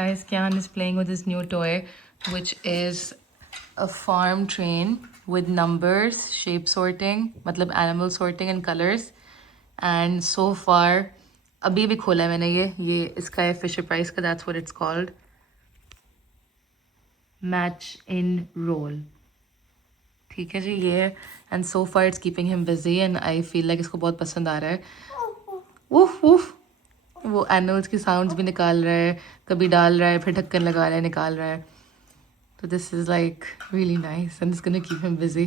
Guys, Kyan is playing with his new toy, which is a farm train with numbers, shape sorting, matlab animal sorting and colors. And so far, अभी भी खोला है मैंने ये इसका है Fisher Price का, that's what it's called. Match in roll. ठीक है जी, ये है. And so far it's keeping him busy and I feel like इसको बहुत पसंद आ रहा है. उफ उफ. वो एनिमल्स की साउंड्स भी निकाल रहा है, कभी डाल रहा है, फिर ढक्कन लगा रहा है, निकाल रहा है. So this is like really nice and it's gonna keep him busy,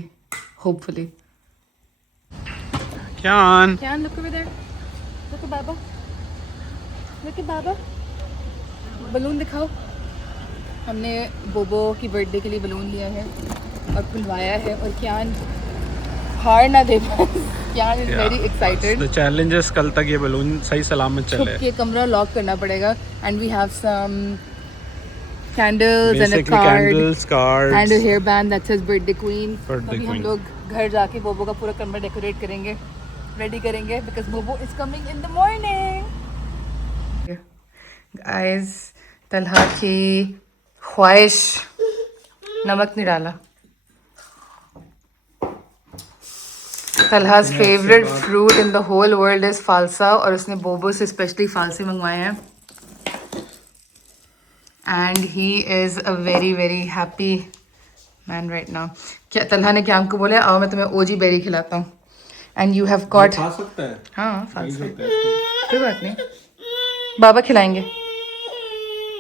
hopefully. Kyan. Kyan, look over there. Look at Baba. Look at Baba. Balloon दिखाओ. हमने बोबो की बर्थडे के लिए बलून लिया है और खुलवाया है और क्यान हार ना दे बस. Kiyan is very excited. The challenge is कल तक ये बलून सही सलामत छुप चले. के कमरा लॉक करना पड़ेगा. And we have some candles and a Basically card candles, cards. and a hairband that says birthday queen. Birthday अभी हम queen. लोग घर जाके बोबो का पूरा कमरा डेकोरेट करेंगे, रेडी करेंगे because बोबो is coming in the morning. Guys, Talha की ख्वाहिश, नमक नहीं डाला. तलहा's favorite fruit in the whole world is falsa और उसने बोबो से स्पेशली फालसे मंगवाए हैं. And he is a very very happy man right now. क्या तलहा ने क्या हमको बोला, आओ मैं तुम्हें ओजी बेरी खिलाता हूँ. And you have got खा सकता है. हाँ फालसा, सकता है. कोई बात नहीं. बाबा खिलाएंगे,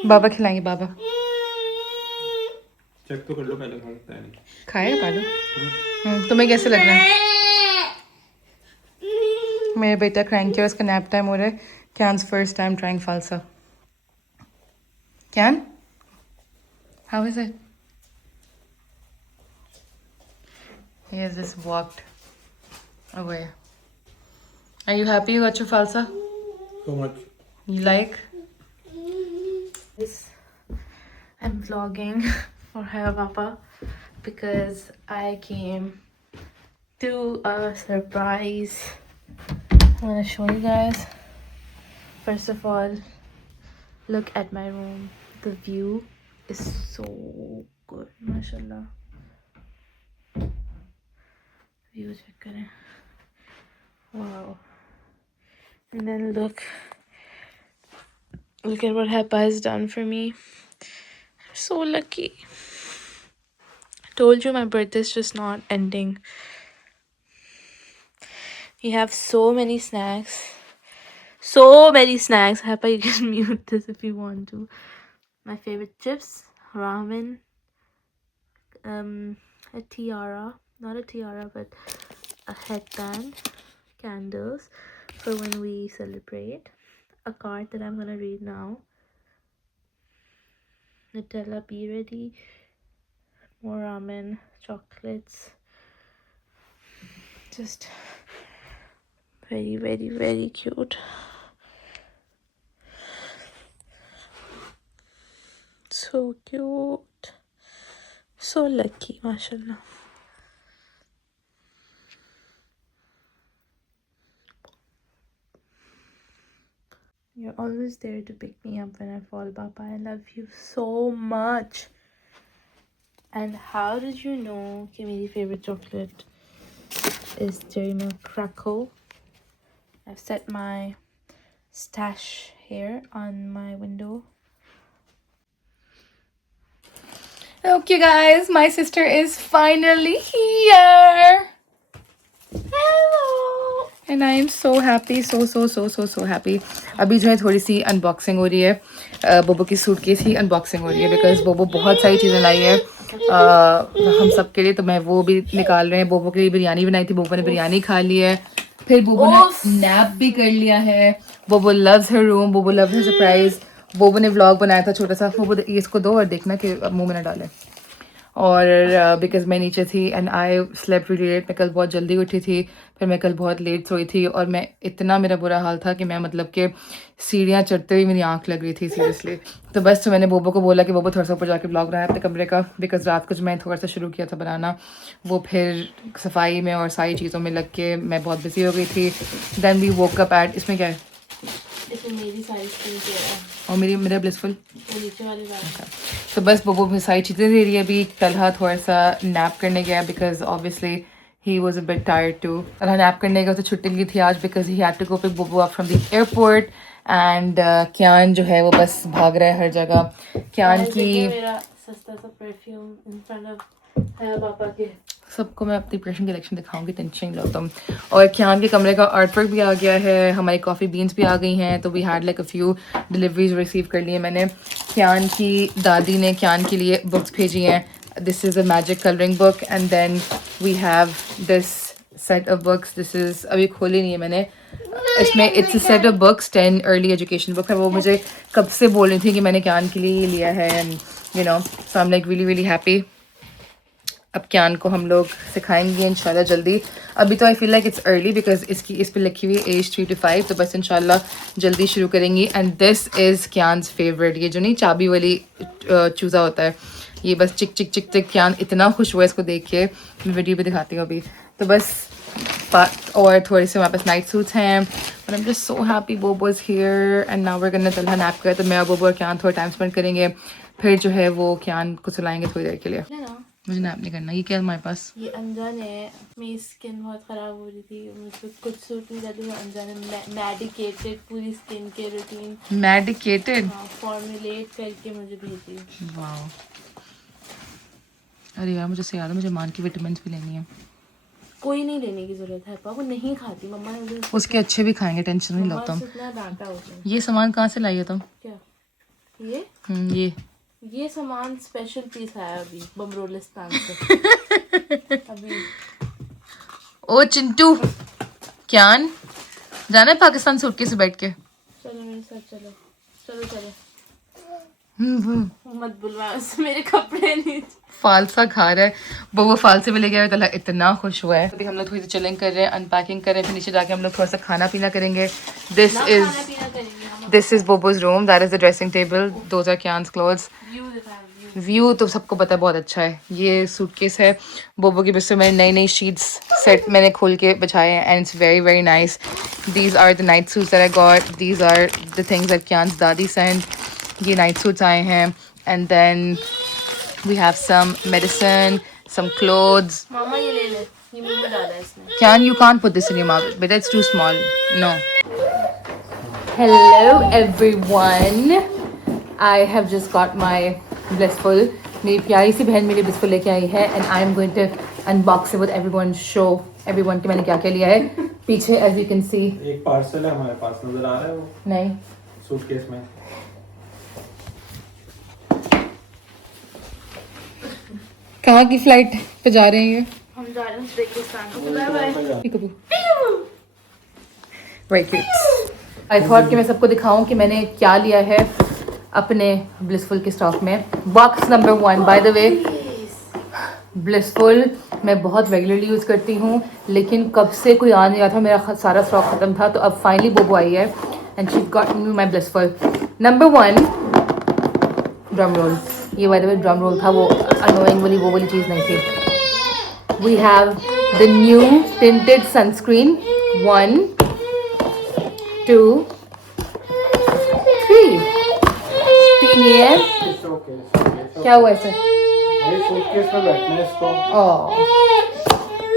बाबा खिलाएंगे. बाबा चेक तो कर लो पहले, खा सकता है नहीं. खाएगा पालू. तुम्हें कैसे लग रहा है? मेरा बेटा क्रैंकी और उसका नैप टाइम हो रहा है. Kyan's first time trying falsa. Kyan, how is it? He has just walked away. Are you happy you got your falsa? So much. You like? I'm vlogging for Haya Papa because I came to a surprise. I'm gonna show you guys. First of all, look at my room. The view is so good, mashallah. View check kare. Wow. And then look at what Hapa has done for me. I'm so lucky. I told you my birthday is just not ending. You have so many snacks. So many snacks. Hapa, you can mute this if you want to. My favorite chips, ramen, a tiara. Not a tiara, but a headband. Candles for when we celebrate. A card that I'm gonna read now. Nutella, be ready. More ramen, chocolates. Just very, very, very cute. So cute. So lucky, mashallah. You're always there to pick me up when I fall, Papa. I love you so much. And how did you know that my favorite chocolate is Dairy Milk Crackle? I've set my stash here on my window. Okay guys, my sister is finally here. Hello! And I am so happy, so happy. अभी जो है थोड़ी सी unboxing हो रही है. बोबो की suitcase ही unboxing हो रही है बिकॉज बोबो बहुत सारी चीज़ें लाई है हम सब के लिए. तो मैं वो भी निकाल रहे हैं. बोबो के लिए बिरयानी बनाई थी, बोबो ने बिरयानी खा ली है. फिर बोबो ने नैप भी कर लिया है. बोबो लव्स हर रूम, बोबो लव्स हर सरप्राइज. बोबो ने व्लॉग बनाया था छोटा सा, बोबो इसको दो और देखना कि मुंह में ना डाले. और बिकॉज मैं नीचे थी and I slept really late. मैं कल बहुत जल्दी उठी थी, फिर मैं कल बहुत लेट सोई थी और मैं इतना मेरा बुरा हाल था कि मैं मतलब कि सीढ़ियाँ चढ़ते हुए मेरी आंख लग रही थी सीरियसली. तो बस तो मैंने बोबो को बोला कि बोबो थोड़ा सा ऊपर जाके ब्लॉग बनाया अपने कमरे का. बिकॉज रात को जो मैं थोड़ा सा शुरू किया था बनाना, वो फिर सफाई में और सारी चीज़ों में लग के मैं बहुत बिजी हो गई थी. Then we woke up at, इसमें क्या है? इसमें मेरी सारी स्किन केयर है, और मेरा ब्लिसफुल। वो नीचे वाली बात। तो बस बब्बू में सारी चीज़ें दे रही है। अभी तलहा थोड़ा सा नैप करने गया because obviously he was a bit tired too. Talha nap करने गया तो छुट्टी ली थी आज because he had to go pick Babbu up from the airport. And Kiyan जो है वो बस भाग रहा है हर जगह। क्यान की मेरा सस्ता सा परफ्यूम इन फ्रंट ऑफ है पापा के। सबको मैं अपनी प्रेशन कलेक्शन दिखाऊंगी, टेंशन नहीं लो तुम। और क्यान के कमरे का आर्टवर्क भी आ गया है, हमारी कॉफ़ी बीन्स भी आ गई हैं। तो we had like a few deliveries receive कर लिए मैंने। क्यान की दादी ने क्यान के लिए बुक्स भेजी हैं। This is a magic colouring book and then we have this set of books. This is अभी खोली नहीं है मैंने। इसमें it's a set of books 10 early education book है। वो मुझे कब से बोल रही थी कि मैंने क्यान के लिए लिया है and you know so I am like really really happy. अब क्यान को हम लोग सिखाएंगे इंशाल्लाह जल्दी। अभी तो I feel like it's early because इस पे लिखी हुई है एज 3 to 5, तो बस इंशाल्लाह जल्दी शुरू करेंगी। एंड दिस इज़ क्यान्स फेवरेट, ये जो नहीं चाबी वाली चूज़ा होता है, ये बस चिक चिक चिक चिक। क्यान इतना खुश हुआ इसको देख के, मैं वीडियो भी दिखाती हूँ अभी। तो बस और थोड़े से हमारे पास नाइट सूट्स हैं। और I am just so happy Bobo is here and now we are gonna Talha nap कर। तो मैं और बोबो और क्यान थोड़ा टाइम स्पेंड करेंगे, फिर जो है वो क्यान को सुलाएंगे थोड़ी देर के लिए। मुझे नैप नहीं करना। ये क्या है हमारे पास? ये अंजन है, मेरी स्किन बहुत ख़राब हो रही थी, मुझे कुछ सूट नहीं करती। अंजन है मेडिकेटेड पूरी स्किन के रूटीन मेडिकेटेड फॉर्मुलेट करके मुझे भेजी। वाओ। अरे यार मुझे से याद है, मुझे मान की विटामिन भी लेनी है। कोई नहीं लेने की जरूरत है, पापा नहीं खाती मम्मा ने मुझे उसके अच्छे भी खाएंगे, टेंशन नहीं लो तुम। इतना डांटा होता है। ये सामान कहाँ से लाई है तुम? क्या ये सामान स्पेशल पीस आया अभी बमरोलिस्तान से। अभी ओ चिंटू, क्यान जाना है पाकिस्तान सूटकेस से बैठ के? चलो मेरे साथ चलो चलो चलो। हम्म। मत बुलवा, उससे मेरे कपड़े नहीं। फालसा खा रहा है वो फालसे में ले गया है, इतना खुश हुआ है। अभी हम लोग थोड़ी सी चिलिंग कर रहे हैं, अनपैकिंग कर रहे हैं, फिर नीचे जाके हम लोग थोड़ा सा खाना पीना करेंगे। This is Bobo's room, that is the dressing table, those are Kiyan's clothes. View तो सबको पता है बहुत अच्छा है। ये सूटकेस है बोबो की, बस से मैंने नई नई शीट्स सेट मैंने खोल के बिछाए हैं and it's very very nice. These are the night suits that I got, these are the things that Kiyan's दादी सेंड। ये नाइट सूट्स आए हैं and then we have some medicine, some clothes. मामा ये ले ले, ये मुंह में डाला है इसने। Can you can't put this in your mouth, but it's too small. No. Hello everyone. I have just got my blissful. मेरी प्यारी सी बहन मेरी blissful लेके आई है and I am going to unbox it with everyone, show everyone कि मैंने क्या क्या लिया है। पीछे as you can see एक पार्सल है हमारे पास, नजर आ रहा है वो नहीं सूटकेस में। कहाँ की फ्लाइट पे जा रहे हैं ये? हम जा रहे हैं Uzbekistan. Bye bye. Very cute. I thought कि मैं सबको दिखाऊं कि मैंने क्या लिया है अपने ब्लिसफुल के स्टॉक में। Box number 1 bye the way, blissful मैं बहुत रेगुलरली यूज़ करती हूँ, लेकिन कब से कोई आ नहीं रहा था, मेरा सारा स्टॉक ख़त्म था। तो अब फाइनली बोबो आई है and she got me my blissful. Number 1 drum roll. ये by the way drum roll था, वो अनोइंग वाली वो वाली चीज़ नहीं थी। We have the new tinted sunscreen, 1 2 3 3 ये है। क्या हुआ ऐसे? सूटकेस में बैठना है इसको।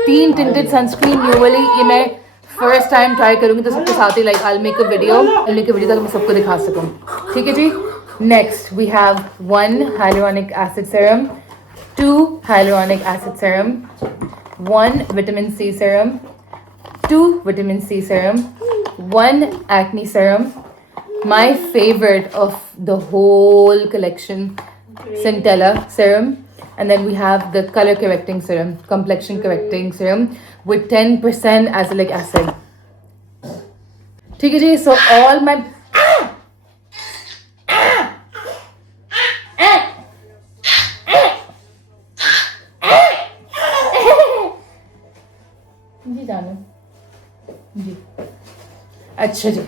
3 tinted sunscreen न्यू वाली, ये मैं फर्स्ट टाइम ट्राई करूँगी तो सबके साथ ही like I make a video ताकि मैं सबको दिखा सकूँ। ठीक है जी। Next we have 1 hyaluronic acid serum, 2 hyaluronic acid serum, 1 vitamin C serum, 2 vitamin C serum, 1 acne serum, my favorite of the whole collection, Centella serum, and then we have the color correcting serum, complexion correcting serum with 10% azelaic acid. ठीक है जी। So all my जी जानो जी। अच्छा जी,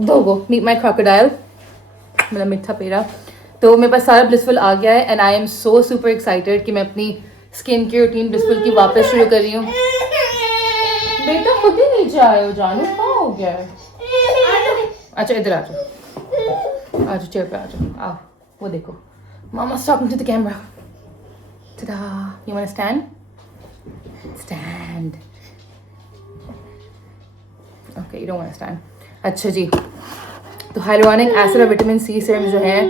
दोगो meet my crocodile, मतलब मीठा पेड़ा। तो मेरे पास सारा ब्लिसफुल आ गया है and I am so super excited कि मैं अपनी स्किन की रूटीन ब्लिसफुल की वापस शुरू कर रही हूँ। बेटा खुद ही नीचे आए हो जानू, क्या हो गया है? अच्छा इधर आ जाओ, आ जाओ चेयर पे आ जाओ, आओ वो देखो Mama's talking to the camera. Ta-da! You want to stand? Stand. Okay, you don't want to stand. अच्छा जी, तो हाइलोरॉनिक एसिड और विटामिन सी सीरम जो है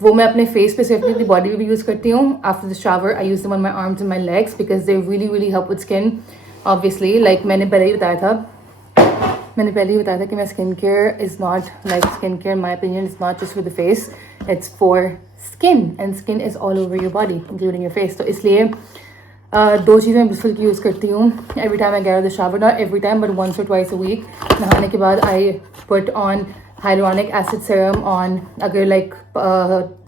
वो मैं अपने फेस पे सिर्फ अपनी बॉडी पे भी यूज़ करती हूँ. After the shower I use them on my arms and my legs because they really help with skin. Obviously like मैंने पहले ही बताया था कि मैं skin care is not like skin care my opinion is not just for the face, it's for skin and skin is all over your body including your face. तो इसलिए दो चीज़ें मैं बिल्कुल की यूज़ करती हूँ every time I get out the shower, not every time but once और ट्वाइस अ वीक. नहाने के बाद I put on hyaluronic acid serum on, अगर लाइक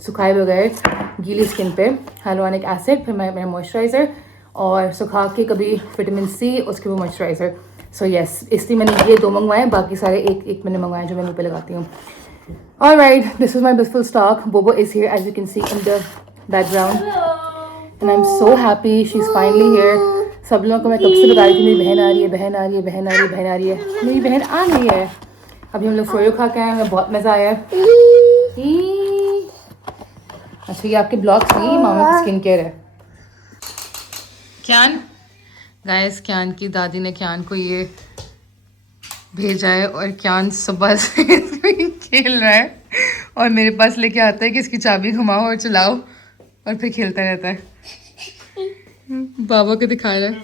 सुखाए बगैर गीली स्किन पे हाइलोरॉनिक एसिड, फिर मैं मॉइस्चराइज़र और सुखा के कभी विटामिन सी उसके भी मॉइस्चराइज़र. सो येस, इसलिए मैंने ये 2 मंगवाए, बाकी सारे एक मैंने मंगवाए जो मैं मुँह पे लगाती हूँ. Alright, this is my blissful stock. Bobo is here as you can see in the background. And I'm so happy she's finally here. सब लोगों को मैं कब से बता रही थी मेरी बहन आ रही है, बहन आ रही है, बहन आ रही है, बहन आ रही है. मेरी बहन आ गई है. अभी हम लोग फ्रोयो खा के आए, हमें बहुत मज़ा आया. अच्छा ये आपके ब्लॉग्स नहीं, मामा की स्किन केयर है. क्यान गाइस, क्यान की दादी ने क्यान को ये भेजा है और क्यान सुबह से खेल रहा है और मेरे पास लेके आता है कि इसकी चाबी घुमाओ और चलाओ और फिर खेलता रहता है. बाबा को दिखा रहा है.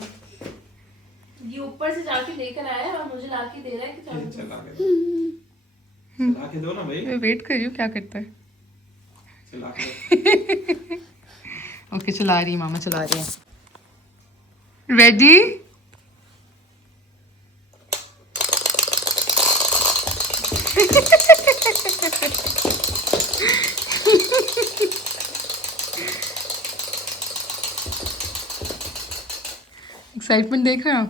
ये ऊपर से जाके लेकर आया और मुझे लाके दे रहा है कि चाबी चला के दो ना भाई. मैं वेट कर रही हूँ क्या करता है. चला के ओके चला रही है मामा, चला रही है. रेडी? एक्साइटमेंट देख रहे हो?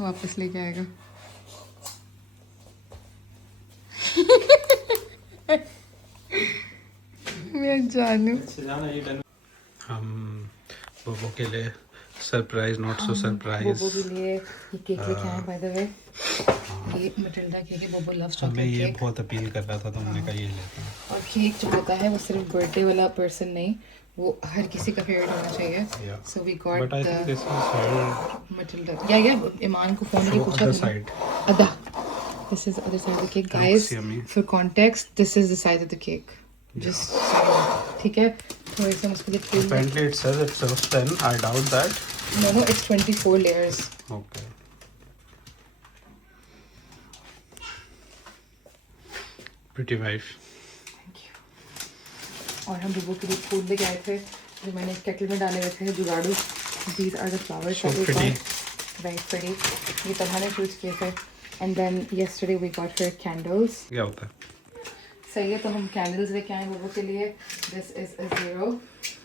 वापस लेके आएगा. मैं जानू. हम बोबो के लिए सरप्राइज, नॉट सो सरप्राइज, बोबो के लिए ये केक लेके आए बाय द वे. ये मटिल्डा केक है, बोबो लव्स हमें चॉकलेट ये केक. बहुत अपील कर रहा था तो हमने कहा ये लेते हैं. और केक जो होता है वो सिर्फ बर्थडे वाला पर्सन नहीं, वो हर किसी का फेवरेट होना चाहिए. Yeah. So we got But I think this is held Matilda. या ईमान को फोन करके from पूछा other था. side. अदा, this is the other side of the cake guys. yummy. For context, this is the size of the cake. Just ठीक है, थोड़े से हम उसके लिए cream. Apparently it says it serves 10. I doubt that. No, it's 24 layers. Okay. Pretty wife. और हम बुबू के लिए फूल लेके आए थे जो मैंने केटल में डाले हुए थे, जुगाड़ू. These are the flowers So that we pretty. got. Very pretty. ये तन्हा ने choose किए थे. And then yesterday we got her candles. क्या होता है? सही है, तो हम कैंडल्स लेके आए बुबू के लिए. This is a 0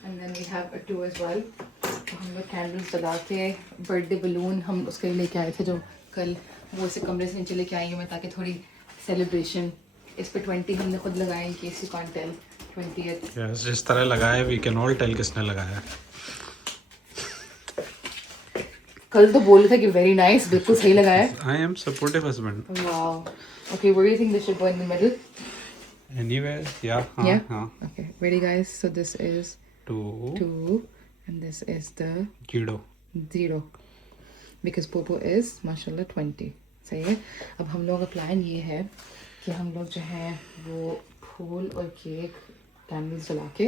and then we have a 2 as well. तो हम लोग कैंडल्स जला के बर्थडे बलून हम उसके लिए लेके आए थे जो कल वो इसे कमरे से नीचे लेके आई हूँ मैं ताकि थोड़ी सेलिब्रेशन. इस पे 20 हमने खुद लगाए in case you can't tell. 20th. Yes, जिस तरह लगाया we can all tell किसने लगाया. कल तो बोल रहे थे कि वेरी नाइस, बिल्कुल सही लगाया. I am supportive husband. Wow. Okay, where do you think this should go in the middle? Anywhere, yeah. Yeah? हाँ. Okay, ready guys? So this is 2. 2 and this is the Kido. 0 because Popo is mashallah 20. सही है. अब हम लोगों का plan ये है कि हम लोग जो है वो फूल और केक कैंडल्स जला के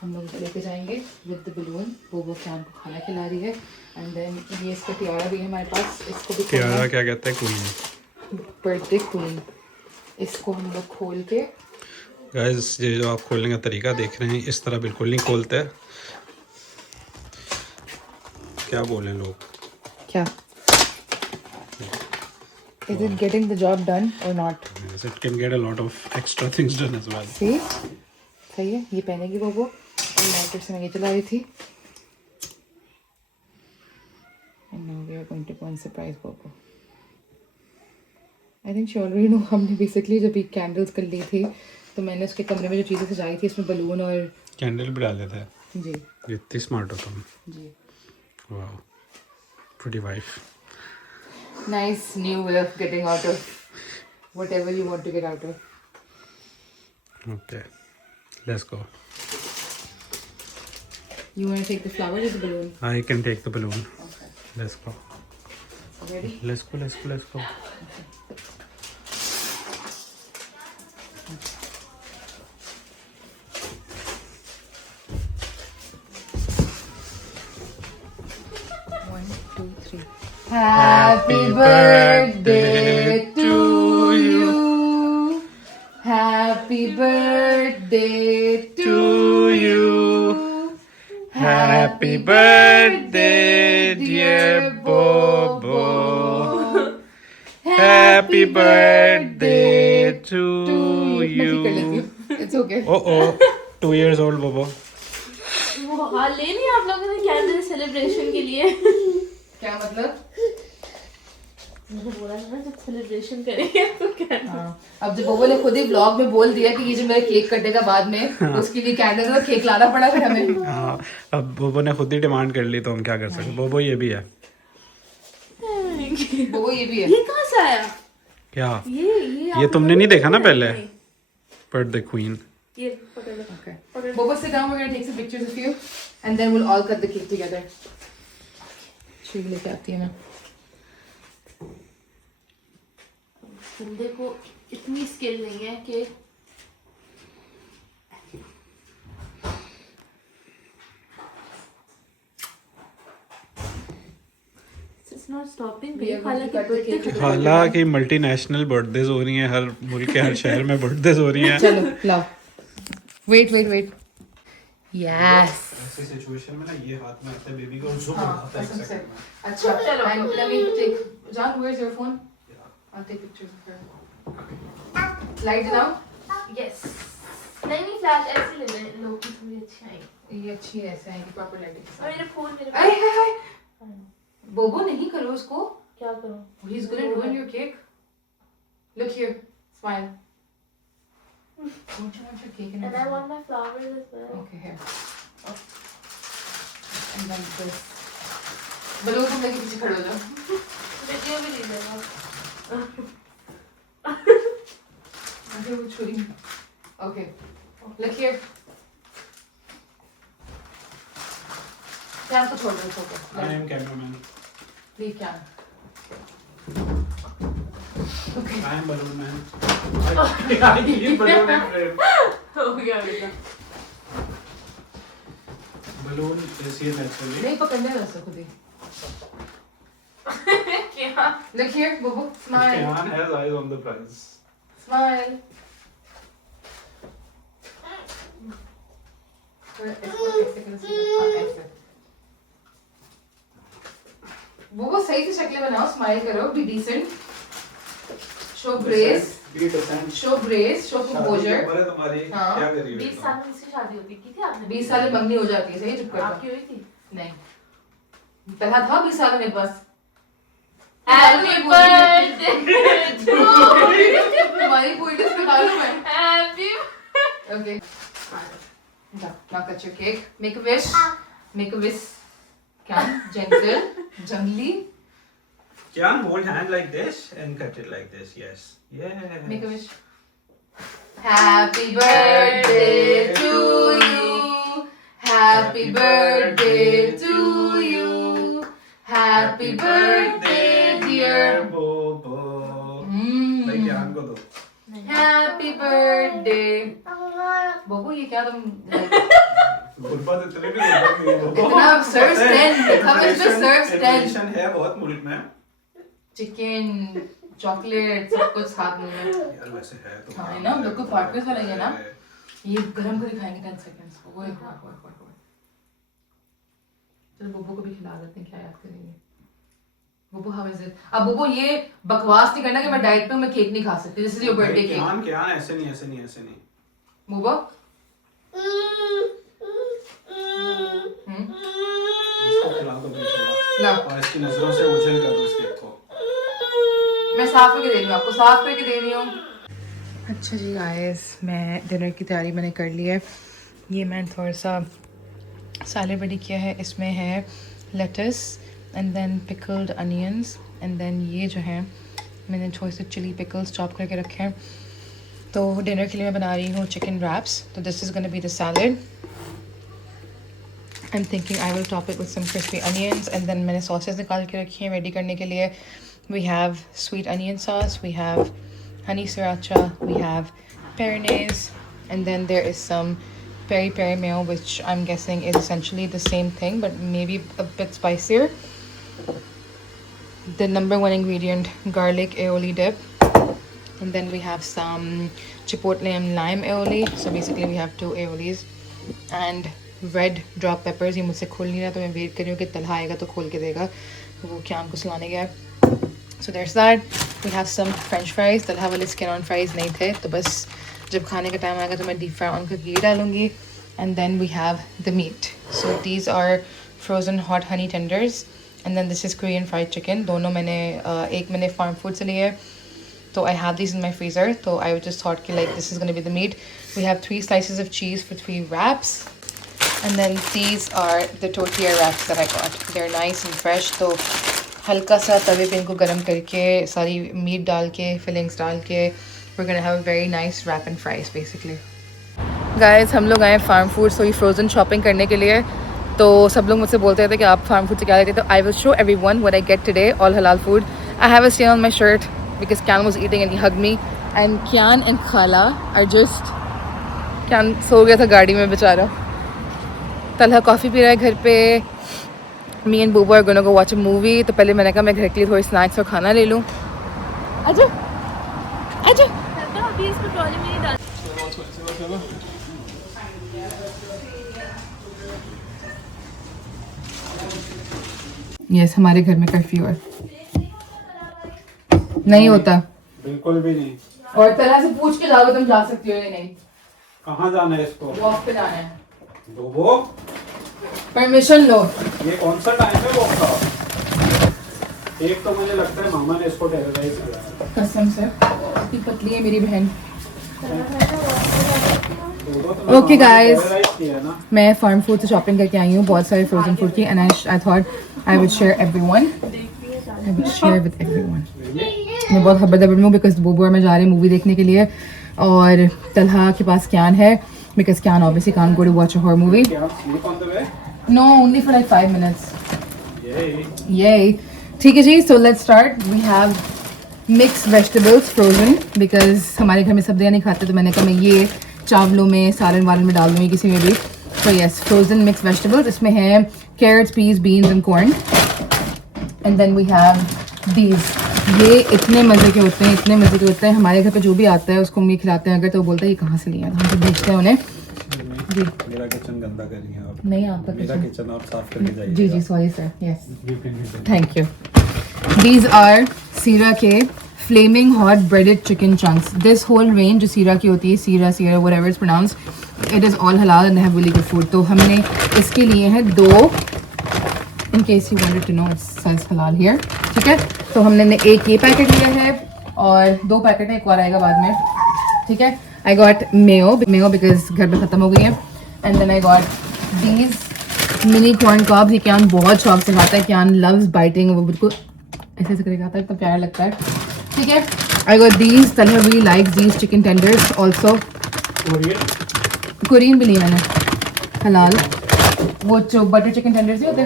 हम लोग लेके जाएंगे विद द बलून. वो कैन को खाना खिला रही है एंड देन ये इसका टियारा भी है हमारे पास. इसको भी टियारा क्या कहते हैं? क्वीन. Birthday queen. इसको हम लोग खोल के गाइस, ये जो आप खोलने का तरीका देख रहे हैं इस तरह बिल्कुल नहीं खोलते. क्या बोलें लोग? क्या? Is it getting the job done or not? Yes, it can get a lot of extra things done as well. See? सही है. ये पहनेगी वो लाइटर से मैं ये चला रही थी. And now we are going to go and surprise Bobo. I think she already know. हमने basically जब ये कैंडल्स कर ली थी तो मैंने उसके कमरे में जो चीज़ें सजाई थी इसमें बलून और कैंडल भी डाले थे. जी इतनी स्मार्ट हो तुम. जी. Wow, pretty wife. Nice new way of getting out of whatever you want to get out of. Okay, let's go. You want to take the flower or the balloon? I can take the balloon. Okay. Let's go. Ready? Let's go. Let's go. Let's go. One, two, three. Happy birthday to you. Happy birthday to you. Happy birthday, dear Bobo. Happy birthday to you. It's okay. Oh, 2 years old Bobo. वो हाल ले नहीं आप लोगों ने candle celebration के लिए? क्या मतलब? मैंने बोला था ना जब सेलिब्रेशन करेंगे तो कैंडल। हाँ, अब जब बोबो ने खुद ही ब्लॉग में बोल दिया कि ये जो मेरा केक कटेगा बाद में, उसके लिए कैंडल और केक लाना पड़ा फिर हमें। हाँ, अब बोबो ने खुद ही डिमांड कर ली तो हम क्या कर सकते। बोबो ये भी है। बोबो ये भी है। ये कहाँ से आया? क्या ये तुमने नहीं देखा ना पहले? Birthday queen. ये पकड़ लो। Okay. Bobo, sit down. We're gonna take some pictures of you, and then we'll all cut the cake together. शील लेके आती है ना। बंदे को इतनी स्किल नहीं है कि It's not stopping. हालांकि मल्टीनेशनल बर्थडेज हो रही हैं, हर मुल्क के हर शहर में बर्थडेज हो रही हैं। चलो लाओ। Wait. Yes. ऐसी सिचुएशन में ना ये हाथ में आता है बेबी को जो हाँ, आता है एक कसम से। सेकंड में। अच्छा, and let me take. John, where's your phone? I'll take pictures of her. Light it out. Yes. नहीं फ्लैश ऐसे ले ले लो कि थोड़ी अच्छी आएगी। ये अच्छी है, ऐसे आएगी प्रॉपर लाइटिंग। और मेरे फोन आए हाय। बोबो नहीं करो उसको। क्या करूं? He's gonna ruin your cake. Look here. Smile. Don't you want your cake in And I want my flowers as well. Okay, here. And then this. Balloon तुम लेके पीछे खड़े हो जाओ। वीडियो भी ले लेना। मुझे वो छुरी। Okay. Look here. कैन को छोड़ दो छोड़ दो। I am cameraman. Leave can. Okay. I am balloon man. I leave balloon in frame. हो गया बेटा। Balloon is here naturally. नहीं पकड़ने दो उसको खुद ही। क्या? Look here, Bobo. Smile. Kian has eyes on the prize. Smile. वो सही से शक्लें बनाओ, स्माइल करो, be decent, show grace, show composure. तुम्हारी हाँ। क्या कर रही हो? 20 साल में इसकी शादी होती की थी आपने? 20 साल में मंगनी हो जाती है, सही चुप कर आपकी हुई थी? नहीं, पहला था 20 साल मेरे पास। Happy birthday to you. तुम्हारी पूरी लिस्ट निकाल लूं मैं। Happy. Okay. Now cut your cake. Make a wish. Make a wish. Can gentle, jungly. Kian, hold hand like this and cut it like this. Yes. Yes. Make a wish. Happy birthday to you. Happy birthday to you. Happy birthday, dear Bobo. भाई कियान को दो। Happy birthday. बोबो ये क्या तुम गुरबत इतने भी गुरबत नहीं है बोबो। इतना serves 10. How much this serves 10? Tradition है बहुत मुल्क में। चिकन, चॉकलेट, सब कुछ साथ में। यार वैसे है तो। हाँ ना, हम लोग को पार्टनर्स वाला है ना। ये गरम करके खाएंगे 10 seconds। ओए ओए। चलो बोबो को भी खिला देते हैं, क्या याद करेंगे। बोबो हाउ इज इट? अब बोबो ये बकवास नहीं करना कि मैं डाइट पे हूं, मैं केक नहीं खा सकती। This is your birthday cake. Kiyan ऐसे नहीं। बोबो इसको खिला दो भाई थोड़ा। लाओ, और इसकी नजरों से ओझल कर दो इस केक को। मैं साफ करके दे रही हूँ आपको, साफ करके दे रही हूँ। अच्छा जी गाइस, मैं डिनर की तैयारी मैंने कर ली है। ये मैंने थोड़ा सा सैलेड रेडी किया है, इसमें है lettuce and then pickled onions and then ये जो है मैंने थोड़े से चिली पिकल्स चॉप करके रखे हैं. तो डिनर के लिए मैं बना रही हूँ चिकन रैप्स. तो this is gonna be the salad. I am thinking I will top it with some crispy onions. And then मैंने सॉसेस निकाल के रखी हैं रेडी करने के लिए. We have sweet onion sauce, we have honey sriracha, we have Peronaise, and then there is some peri peri mayo, which I'm guessing is essentially the same thing but maybe a bit spicier. The number one ingredient, garlic aioli dip, and then we have some chipotle and lime aioli. So basically we have 2 aiolis and red drop peppers. ये मुझसे खुल नहीं रहा तो मैं wait कर रही हूँ कि तलहा आएगा तो खोल के देगा. वो क्या हमको सुलाने गया. So there's that. We have some French fries. Talha वाले skin on fries नहीं थे तो बस जब खाने का टाइम आएगा तो मैं डीप फ्राई ऑन करके ये डालूंगी. And then we have the meat. So these are frozen hot honey tenders. And then this is Korean fried chicken. दोनों मैंने एक मैंने farm food से लिए. So I have these in my freezer. So I just thought कि like this is going to be the meat. We have 3 slices of cheese for 3 wraps. And then these are the tortilla wraps that I got. They're nice and fresh. तो हल्का सा तवे पे इनको गरम करके सारी मीट डाल के फिलिंग्स डाल के we're gonna have a very nice wrap and fries basically. Guys, हम लोग आए फार्म फूड सो ये फ्रोज़न शॉपिंग करने के लिए. तो सब लोग मुझसे बोलते थे कि आप फार्म फूड से क्या लेते. तो I will show everyone what I get today. All halal food. I have a stain on my shirt because Kyan was eating and he hugged me. And Kyan and Khala are just... Kyan सो गया था गाड़ी में बेचारा. Talha coffee P रहा है घर पे. Me and Bobo are gonna go watch a movie. तो पहले मैंने कहा मैं घर के लिए थोड़ी स्नैक्स और खाना ले लूँ. आजा आजा. अभी इसको ट्रॉली में नहीं डाल. यस हमारे घर में कर्फ्यू है. नहीं होता बिल्कुल भी नहीं. और तरह से पूछ के जाओगे तुम जा सकती हो या नहीं. कहाँ जाना है इसको? वॉक पे जाना है. वो परमिशन लो. ये कौन सा टाइम है वॉक का? एक तो मुझे लगता है मामा ने इसको टेरराइज किया है. कसम से इतनी पतली है मेरी बहन. तो Okay, guys. टेरराइज किया है ना. मैं फार्म फूड से शॉपिंग करके आई हूँ बहुत सारे फ्रोजन फूड की. And I thought I would share everyone. I would share with everyone. मैं बहुत खबरदार हूँ बिकॉज बोबो और मैं जा रहे हैं मूवी देखने के लिए. और तलहा के पास क्यान है because Kyan obviously can't go to watch a horror movie. क्या sleep on the way? No, only for like 5 minutes. Yay. Yay. ठीक है जी, so let's start. We have mixed vegetables frozen because हमारे घर में सब्जियाँ नहीं खाते तो मैंने कहा मैं ये चावलों में सालन वालन में डाल दूँगी किसी में भी. So yes, frozen mixed vegetables. इसमें है carrots, peas, beans and corn. And then we have these. ये इतने मज़े के होते हैं, इतने मज़े के होते हैं. हमारे घर पे जो भी आता है उसको हम ये खिलाते हैं अगर तो वो बोलता है ये कहाँ से लिया. हम तो बेचते हैं उन्हें. जी मेरा किचन गंदा करी है आप. नहीं आपका मेरा किचन आप साफ करके जाइए. जी जी sorry sir. Yes You can use it. Thank you. These are Seara के flaming hot breaded chicken chunks. This whole range जो सीरा की होती है, Seara whatever it's pronounced, it is all halal and have really good food. तो हमने इसके लिए हैं 2. In case you wanted to know, it says halal here. ठीक है. तो हमने एक ये पैकेट लिया है और 2 पैकेट है, एक और आएगा बाद में. ठीक है. I got mayo because घर में ख़त्म हो गई है. And then I got these mini corn cobs. ये क्यान बहुत शौक से खाता है. क्यान loves biting. वो बिल्कुल ऐसे ऐसे करके खाता है, इतना प्यारा लगता है. ठीक है. I got these. Talha really likes these chicken tenders also. Korean भी लिया मैंने हलाल. वो जो बटर चिकन टेंडर्स नहीं होते.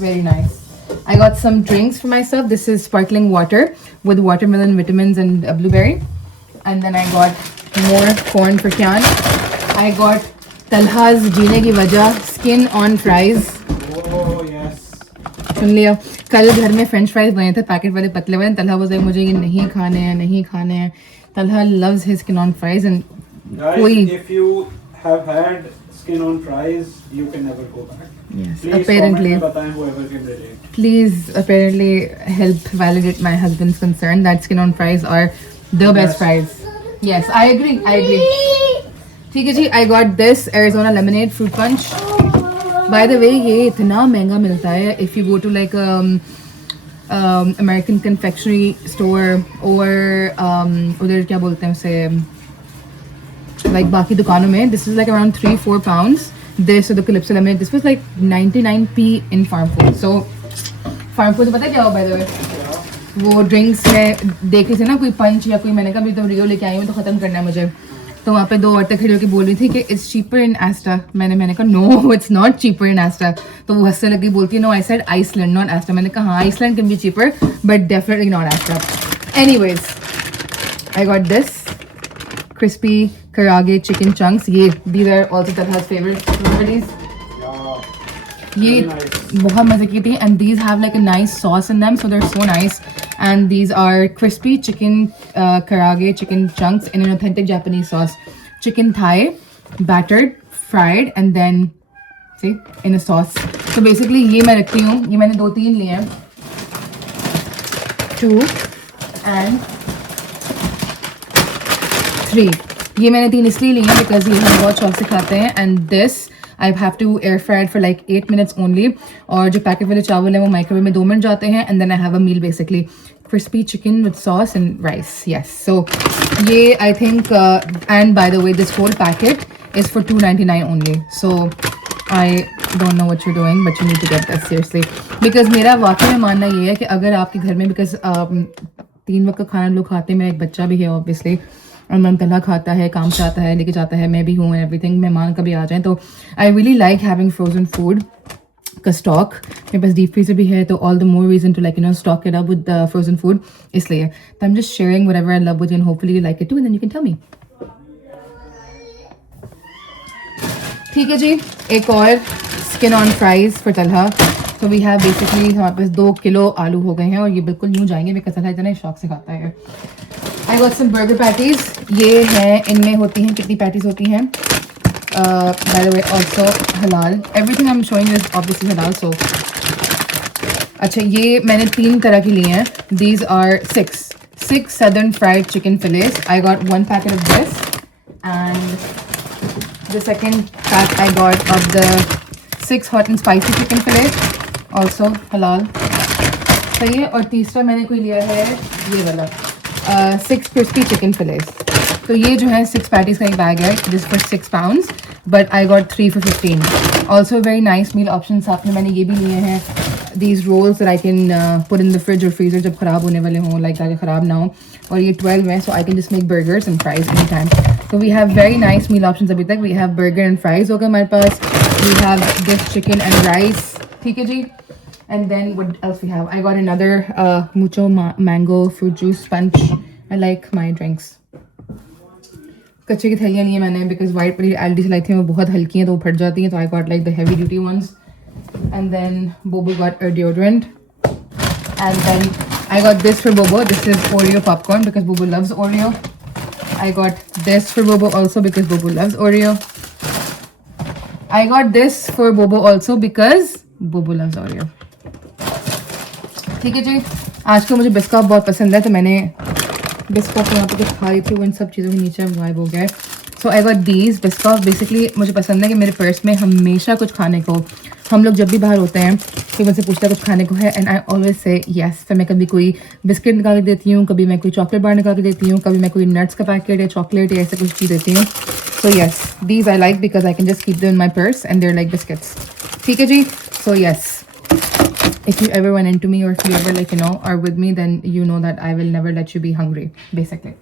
Very nice. I got some drinks for myself. This is sparkling water with watermelon vitamins and blueberry. And then I got more corn for Kyan. I got Talha's जीने की वजह skin on fries. Oh yes. सुन लिया. कल घर में French fries बने थे packet वाले पतले वाले. तलहा was like मुझे ये नहीं खाने हैं. Talha loves his skin on fries and Guys, if you have had skin on fries, you can never go back. yes, Please apparently. comment में बताएं whoever can relate. Please apparently help validate my husband's concern that skin on fries are the best fries. Yes, I agree. ठीक है जी. I got this Arizona lemonade fruit punch. By the way, ये इतना महंगा मिलता है. If you go to like American confectionery store or उधर क्या बोलते हैं उसे, like बाकी दुकानों में, this is like around 3-4 pounds. This or the Calypso lemonade, this was like 99p in farm food. So farm food पता है क्या हो by the way? वो ड्रिंक्स में देख रही थी ना कोई पंच या कोई, मैंने कहा अभी तो रियो लेके आई हूँ तो ख़त्म करना है मुझे। तो वहाँ पे 2 औरतें खड़ी होकर बोल रही थी कि इट्स चीपर इन एस्टा। मैंने कहा no it's not cheaper in Asda. तो वो हंसने लगी, बोलती है no I said Iceland not Asda. मैंने कहा हाँ Iceland can be cheaper but definitely not Asda. Anyways I got this crispy karage chicken chunks. ये these are also Talha's favorite varieties. ये बहुत मजे की थी and these have like a nice sauce in them so they're so nice. And these are crispy chicken karage chicken chunks in an authentic Japanese sauce. Chicken thigh, battered, fried and then see in a sauce. So basically ये मैं रखती हूँ, ये मैंने 2-3 लिए हैं, 2 and 3. ये मैंने 3 इसलिए लिए हैं बिकॉज ये हम बहुत शौक से खाते हैं and this I have to air fried for like 8 minutes only. और जो पैकेट वाले चावल हैं वो माइक्रोवेव में 2 मिनट जाते हैं and then I have a meal basically. crispy chicken with sauce and rice. Yes, so ये I think and by the way this whole packet is for $2.99 only. So I don't know what you're doing but you need to get this seriously because मेरा वाकई में मानना ये है कि अगर आपके घर में because 3 वक्त का खाना लोग खाते हैं, मेरा एक बच्चा भी है ऑब्वियसली और मन तला खाता है, काम से आता है, लेके जाता है, मैं भी हूँ एवरीथिंग, मेहमान कभी आ जाए तो I really like having frozen food का स्टॉक. मेरे पास डीप फ्रीजर भी है तो all the more reason to like stock it up with frozen food. इसलिए तो I am just sharing whatever I love with you and hopefully you like it too and then you can tell me. ठीक है जी, एक और skin on fries for Talha. तो we have basically हमारे पास 2 kilo आलू हो गए हैं और ये बिल्कुल यूँ जाएंगे बिकॉज तलहा इतना शौक से खाता है. I got some burger patties. ये हैं, इनमें होती हैं कितनी पैटीज होती हैं by the way also halal. Everything I am showing is obviously halal. So अच्छा ये मैंने 3 तरह की ली हैं. These are 6 southern fried chicken fillets. I got 1 packet of this and the second pack I got of the 6 hot and spicy chicken fillets also halal. सही है. और तीसरा मैंने कोई लिया है ये वाला 6 crispy chicken fillets. तो ये जो है 6 पैटीज का एक बैग है. This for 6 pounds but I got 3 for 15. Also very nice meal option. साथ में मैंने ये भी लिए हैं these rolls that I can put in the fridge or freezer जब ख़राब होने वाले हों, like ताकि ख़राब ना हो. और ये 12 है so I can just make burgers and fries anytime. So we have very nice meal options अभी तक. We have burger and fries होगा हमारे पास. We have this chicken and rice. ठीक है जी. And then what else we have? I got another mucho mango fruit juice punch. I like my drinks. कच्चे की थैलियाँ लिए मैंने बिकॉज वाइट पनीर एलडी से लाई थी, वो बहुत हल्की हैं तो वो फट जाती हैं. तो I got like the heavy duty ones. And then Bobo got a deodorant. And then I got this for Bobo. This is Oreo popcorn because Bobo loves Oreo. I got this for Bobo also because Bobo loves Oreo. I got this for Bobo also because Bobo loves Oreo. ठीक है जी. आजकल मुझे biscuit बहुत पसंद है तो मैंने biscuit यहाँ पे कुछ खा रही थी वो इन सब चीज़ों के नीचे गायब हो गया है. So I got these biscuit. Basically मुझे पसंद है कि मेरे पर्स में हमेशा कुछ खाने को, हम लोग जब भी बाहर होते हैं तो मुझसे पूछता है कुछ खाने को है and I always say yes. फिर मैं कभी कोई बिस्किट निकाल के देती हूँ, कभी मैं कोई चॉकलेट बार निकाल के देती हूँ, कभी मैं कोई नट्स का पैकेट या चॉकलेट या ऐसा कुछ चीज़ देती हूँ. So yes these I like because I can just keep them in my purse and there like biscuits. ठीक है जी. So yes if you ever run into me or if you ever like are with me then you know that I will never let you be hungry basically.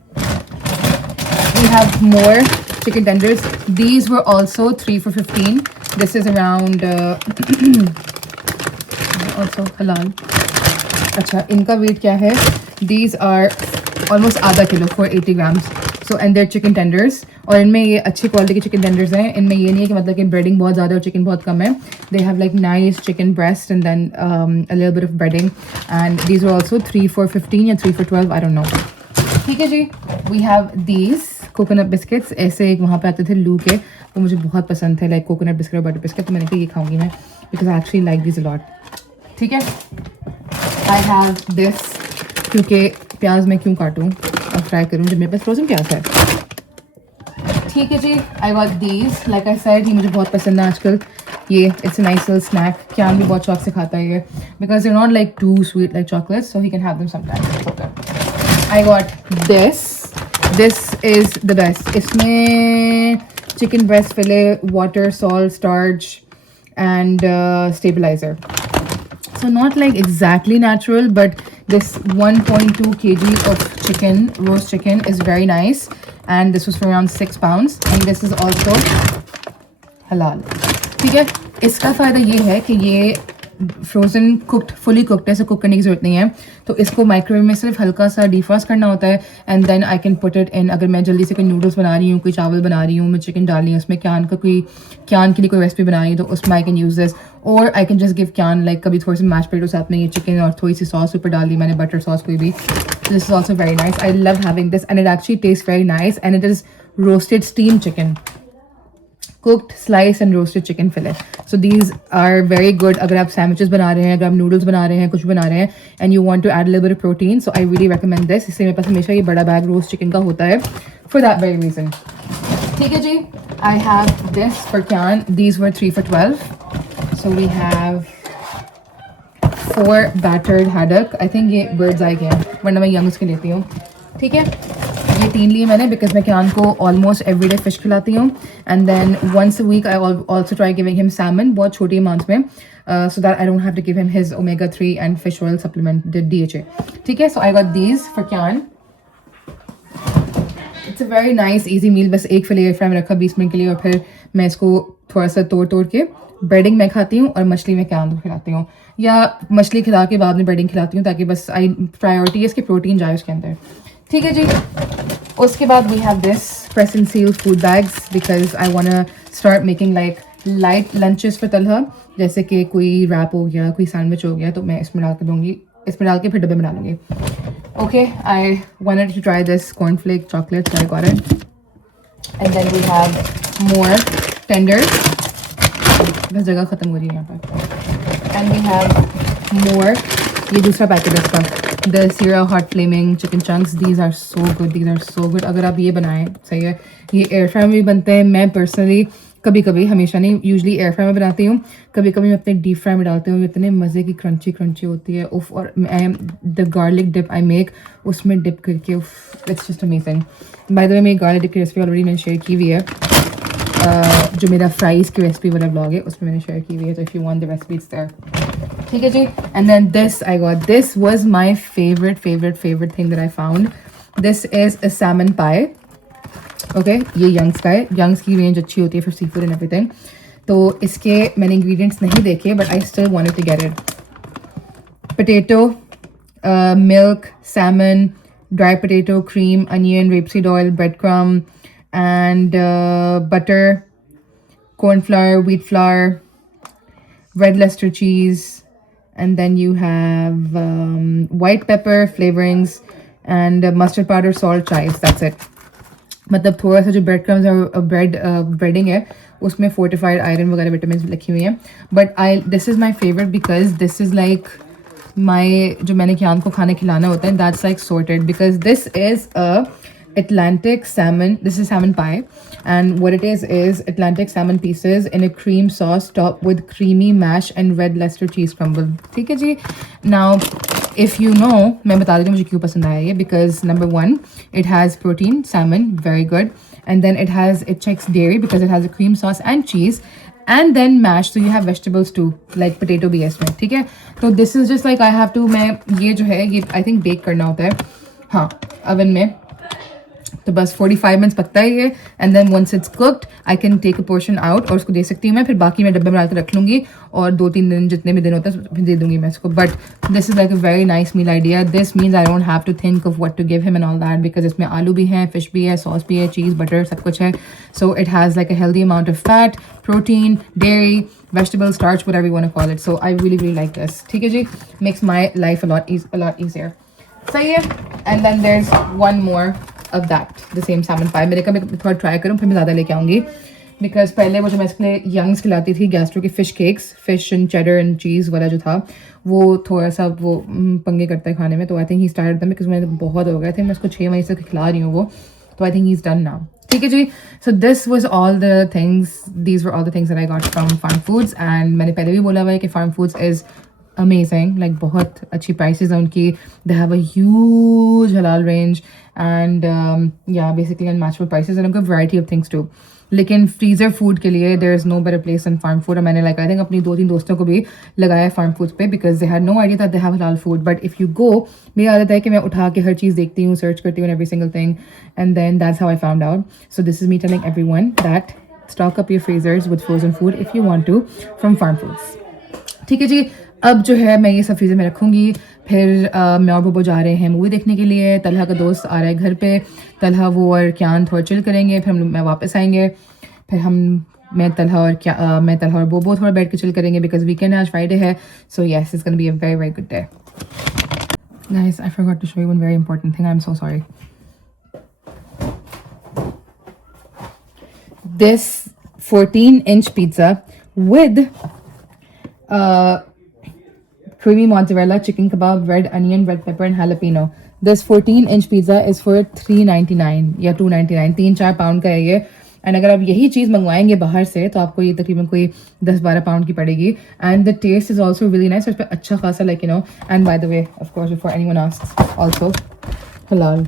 We have more chicken tenders. These were also 3 for 15. This is around also halal. अच्छा इनका weight क्या है? These are almost आधा kilo for 80 grams. So and they're chicken tenders. और इनमें ये अच्छी quality के चिकन टेंडर्स हैं. इनमें ये नहीं है कि मतलब कि ब्रेडिंग बहुत ज़्यादा और चिकन बहुत कम है. They have like nice chicken breast and then a little bit of breading and these are also 3 for 15 या 3 for 12 आई डोंट नो. ठीक है जी. We have these coconut biscuits. ऐसे एक वहाँ पे आते थे लू के, तो मुझे बहुत पसंद थे लाइक कोकोनट बिस्किट और बटर बिस्किट. तो मैंने कहा ये खाऊंगी मैं because I actually like this a lot. ठीक है. आई हैव दिस क्योंकि प्याज मैं क्यों काटूँ और फ्राई करूँ जब मेरे पास फ्रोजन प्याज है. ठीक है जी. I got these like I said, ये मुझे बहुत पसंद है आजकल. ये it's a nice little snack. Kyan भी बहुत शौक से खाता है ये because they not like too sweet like chocolate so he can have them sometimes. I got this. This is the best. इसमें chicken breast fillet, water, salt, starch and stabiliser. So not like exactly natural but This 1.2 kg of chicken, roast chicken, is very nice, and this was for around £6, and this is also halal. ठीक है, इसका फ़ायदा ये है कि ये frozen cooked, fully cooked है, इसे कुक करने की ज़रूरत नहीं है. तो इसको माइक्रोवेव में सिर्फ हल्का सा डिफ्रॉस्ट करना होता है, and then I can put it in. अगर मैं जल्दी से कोई नूडल्स बना रही हूँ, कोई चावल बना रही हूँ, मैं चिकन डाल रही हूँ, उसमें क्यान के लिए कोई रेसिपी बना रही हूँ, तो उसमें आई कैन यूज़ दिस. और I can just give Kyan, like कभी थोड़ी सी मैश पोटैटो साथ में ये चिकन और थोड़ी सी सॉस ऊपर डाल दी मैंने, बटर सॉस कोई भी. This is also very nice. I love having this, and it actually taste very nice, and it is roasted steam chicken, cooked, sliced and roasted chicken fillet. So these are very good अगर आप sandwiches बना रहे हैं, अगर आप noodles बना रहे हैं, कुछ बना रहे हैं, and you want to add a little bit of protein. So I really recommend this. इससे मेरे पास हमेशा ये बड़ा बैग roast chicken का होता है for that very reason. ठीक है जी, I have this for Kyan. These were 3 for 12. So we have 4 battered haddock. I think ये bird's eye के हैं, वरना मैं youngs के लेती हूँ. ठीक है, ये 3 लिए मैंने बिकॉज मैं क्यान को ऑलमोस्ट एवरी डे फिश खिलाती हूँ. And then once a week I also try giving him salmon, बहुत छोटी अमाउंट्स में, so that I don't have to give him his omega 3 and fish oil supplement DHA. ठीक है, so I got these for Kyan. It's a very nice easy meal. बस एक फिले air fry में रखा 20 minute के लिए, और फिर मैं इसको थोड़ा सा तोड़ के ब्रेडिंग में खाती हूँ और मछली में क्यान को खिलाती हूँ, या मछली खिला के बाद में ब्रेडिंग खिलाती हूँ, ताकि बस प्रायोरिटी है इसकी प्रोटीन जाए उसके अंदर. ठीक है जी, उसके बाद we have this press and seal food bags because I want to start making like light lunches for Talha, जैसे कि कोई रैप हो गया, कोई सैंडविच हो गया, तो मैं इसमें डाल के दूँगी, इसमें डाल के फिर डब्बे में डालूंगी. Okay, I wanted to try this cornflake chocolate, so I got it. And then we have more tenders. बस जगह ख़त्म हो रही है यहाँ पर. एंड वी हैव मोर, ये दूसरा पैकेट है इसका, The Sierra Hot Flaming Chicken Chunks. These are so good. These are so good. अगर आप ये बनाएं, सही है, ये एयर फ्राई में भी बनते हैं. मैं पर्सनली कभी कभी, हमेशा नहीं, यूजली एयर फ्राई में बनाती हूँ. कभी कभी मैं अपने डीप फ्राई में डालती हूँ. इतने मज़े की क्रंची होती है. उफ. और the garlic dip I make, उसमें डिप करके, उफ, it's just amazing. By the way, मेरी गार्लिक डिप की रेसिपी ऑलरेडी मैंने शेयर की हुई है. जो मेरा फ्राइज़ की रेसिपी वाला ब्लॉग है उसमें मैंने शेयर की हुई है, तो if you want the recipe it's there. ठीक है जी. And then this I got, this was my favourite thing that I found. This is a salmon pie. Okay, ये यंग्स का है. यंग्स की रेंज अच्छी होती है for seafood and everything. तो इसके मैंने इंग्रेडिएंट्स नहीं देखे, but I still wanted to get it. Potato, milk, salmon, dry potato, cream, onion, rapeseed oil, bread crumb and butter, corn flour, wheat flour, red Leicester cheese, and then you have white pepper, flavorings, and mustard powder, salt, chives. That's it. मतलब थोड़ा सा जो bread crumbs और braiding है उसमें fortified iron वगैरह vitamin लिखी हुई हैं. But this is my favourite because this is like my, जो मैंने क्यान को खाने खिलाना होता है, that's like sorted because this is a Atlantic salmon. This is salmon pie, and what it is Atlantic salmon pieces in a cream sauce topped with creamy mash and red Leicester cheese crumble. ठीक है जी. Now, if you know, मैं बता देती हूँ मुझे क्यों पसंद आया ये. Because number 1, it has protein, salmon, very good, and then it checks dairy because it has a cream sauce and cheese. And then mash, so you have vegetables too, like potato भी है इसमें. ठीक है, तो this is just like I have to, मैं ये जो है ये I think bake करना होता है, हाँ, oven में. तो बस 45 मिनट्स पकता है ये. And then once it's cooked I can take a portion out और उसको दे सकती हूँ मैं. फिर बाकी मैं डब्बे में डाल के रख लूँगी, और 2-3 दिन जितने भी दिन होता है फिर दे दूँगी मैं इसको. But this is like a very nice meal idea. This means I don't have to think of what to give him and all that, because इसमें आलू भी हैं, फिश भी है, सॉस भी है, चीज़, बटर, सब कुछ है. So it has like a healthy amount of fat, protein, dairy, vegetable starch, whatever you want to call it. So I really like this. ठीक है जी, makes my life a lot easier. सही है. And then there's one more of that, the same salmon pie. मेरे का मैं थोड़ा try करूँ, फिर मैं ज़्यादा लेके आऊँगी. बिकॉज पहले वो जो मैं इसके लिए यंग्स खिलाती थी, गैस्ट्रो के fish cakes, fish and cheddar and cheese वाला जो था, वो थोड़ा सा वो पंगे करता है खाने में. तो I think he started them because मैंने बहुत हो गए थे, मैं उसको 6 महीने से खिला रही हूँ वो. तो I think he is done now. ठीक है जी. So this was all the things, these were all the things that I got from Farm Foods. And मैंने पहले भी बोला हुआ है कि Farm Foods is amazing, like बहुत अच्छी prices हैं उनकी. They have a huge halal range and yeah, basically unmatchable prices, and a good variety of things too. लेकिन फ्रीज़र फूड के लिए there is no better place in Farm Food. और मैंने like I think अपनी 2-3 दोस्तों को भी लगाया फार्म फूड पे because they had no idea that they have halal food. But if you go, मेरी आदत है कि मैं उठा के हर चीज़ देखती हूँ, सर्च करती हूँ every single thing, and then that's how I found out. So this is me telling everyone that stock up your freezers with frozen food if you want to from Farm Foods. ठीक है जी, अब जो है मैं ये सब freezer में रखूँगी। फिर मैं और बब्बू जा रहे हैं मूवी देखने के लिए। तलहा का दोस्त आ रहा है घर पे। तलहा वो और क्यान थोड़ा चिल करेंगे, फिर मैं वापस आएंगे। फिर मैं तलहा और बोबो थोड़ा बैठ के चिल करेंगे बिकॉज वीकेंड है, आज फ्राइडे है। So yes, it's gonna be a very very good day. Guys, I forgot to show you one very important thing, I am so sorry. This 14-inch pizza with creamy mozzarella, chicken kebab, red onion, red pepper and jalapeno. This 14-inch pizza is for $3.99 या $2.99, 3-4 pound का है ये। And अगर आप यही चीज़ मंगवाएंगे बाहर से तो आपको ये तकरीबन कोई 10-12 पाउंड की पड़ेगी। And the taste is also really nice. उस पर अच्छा खासा like you know, and by the way of course before anyone asks, also halal.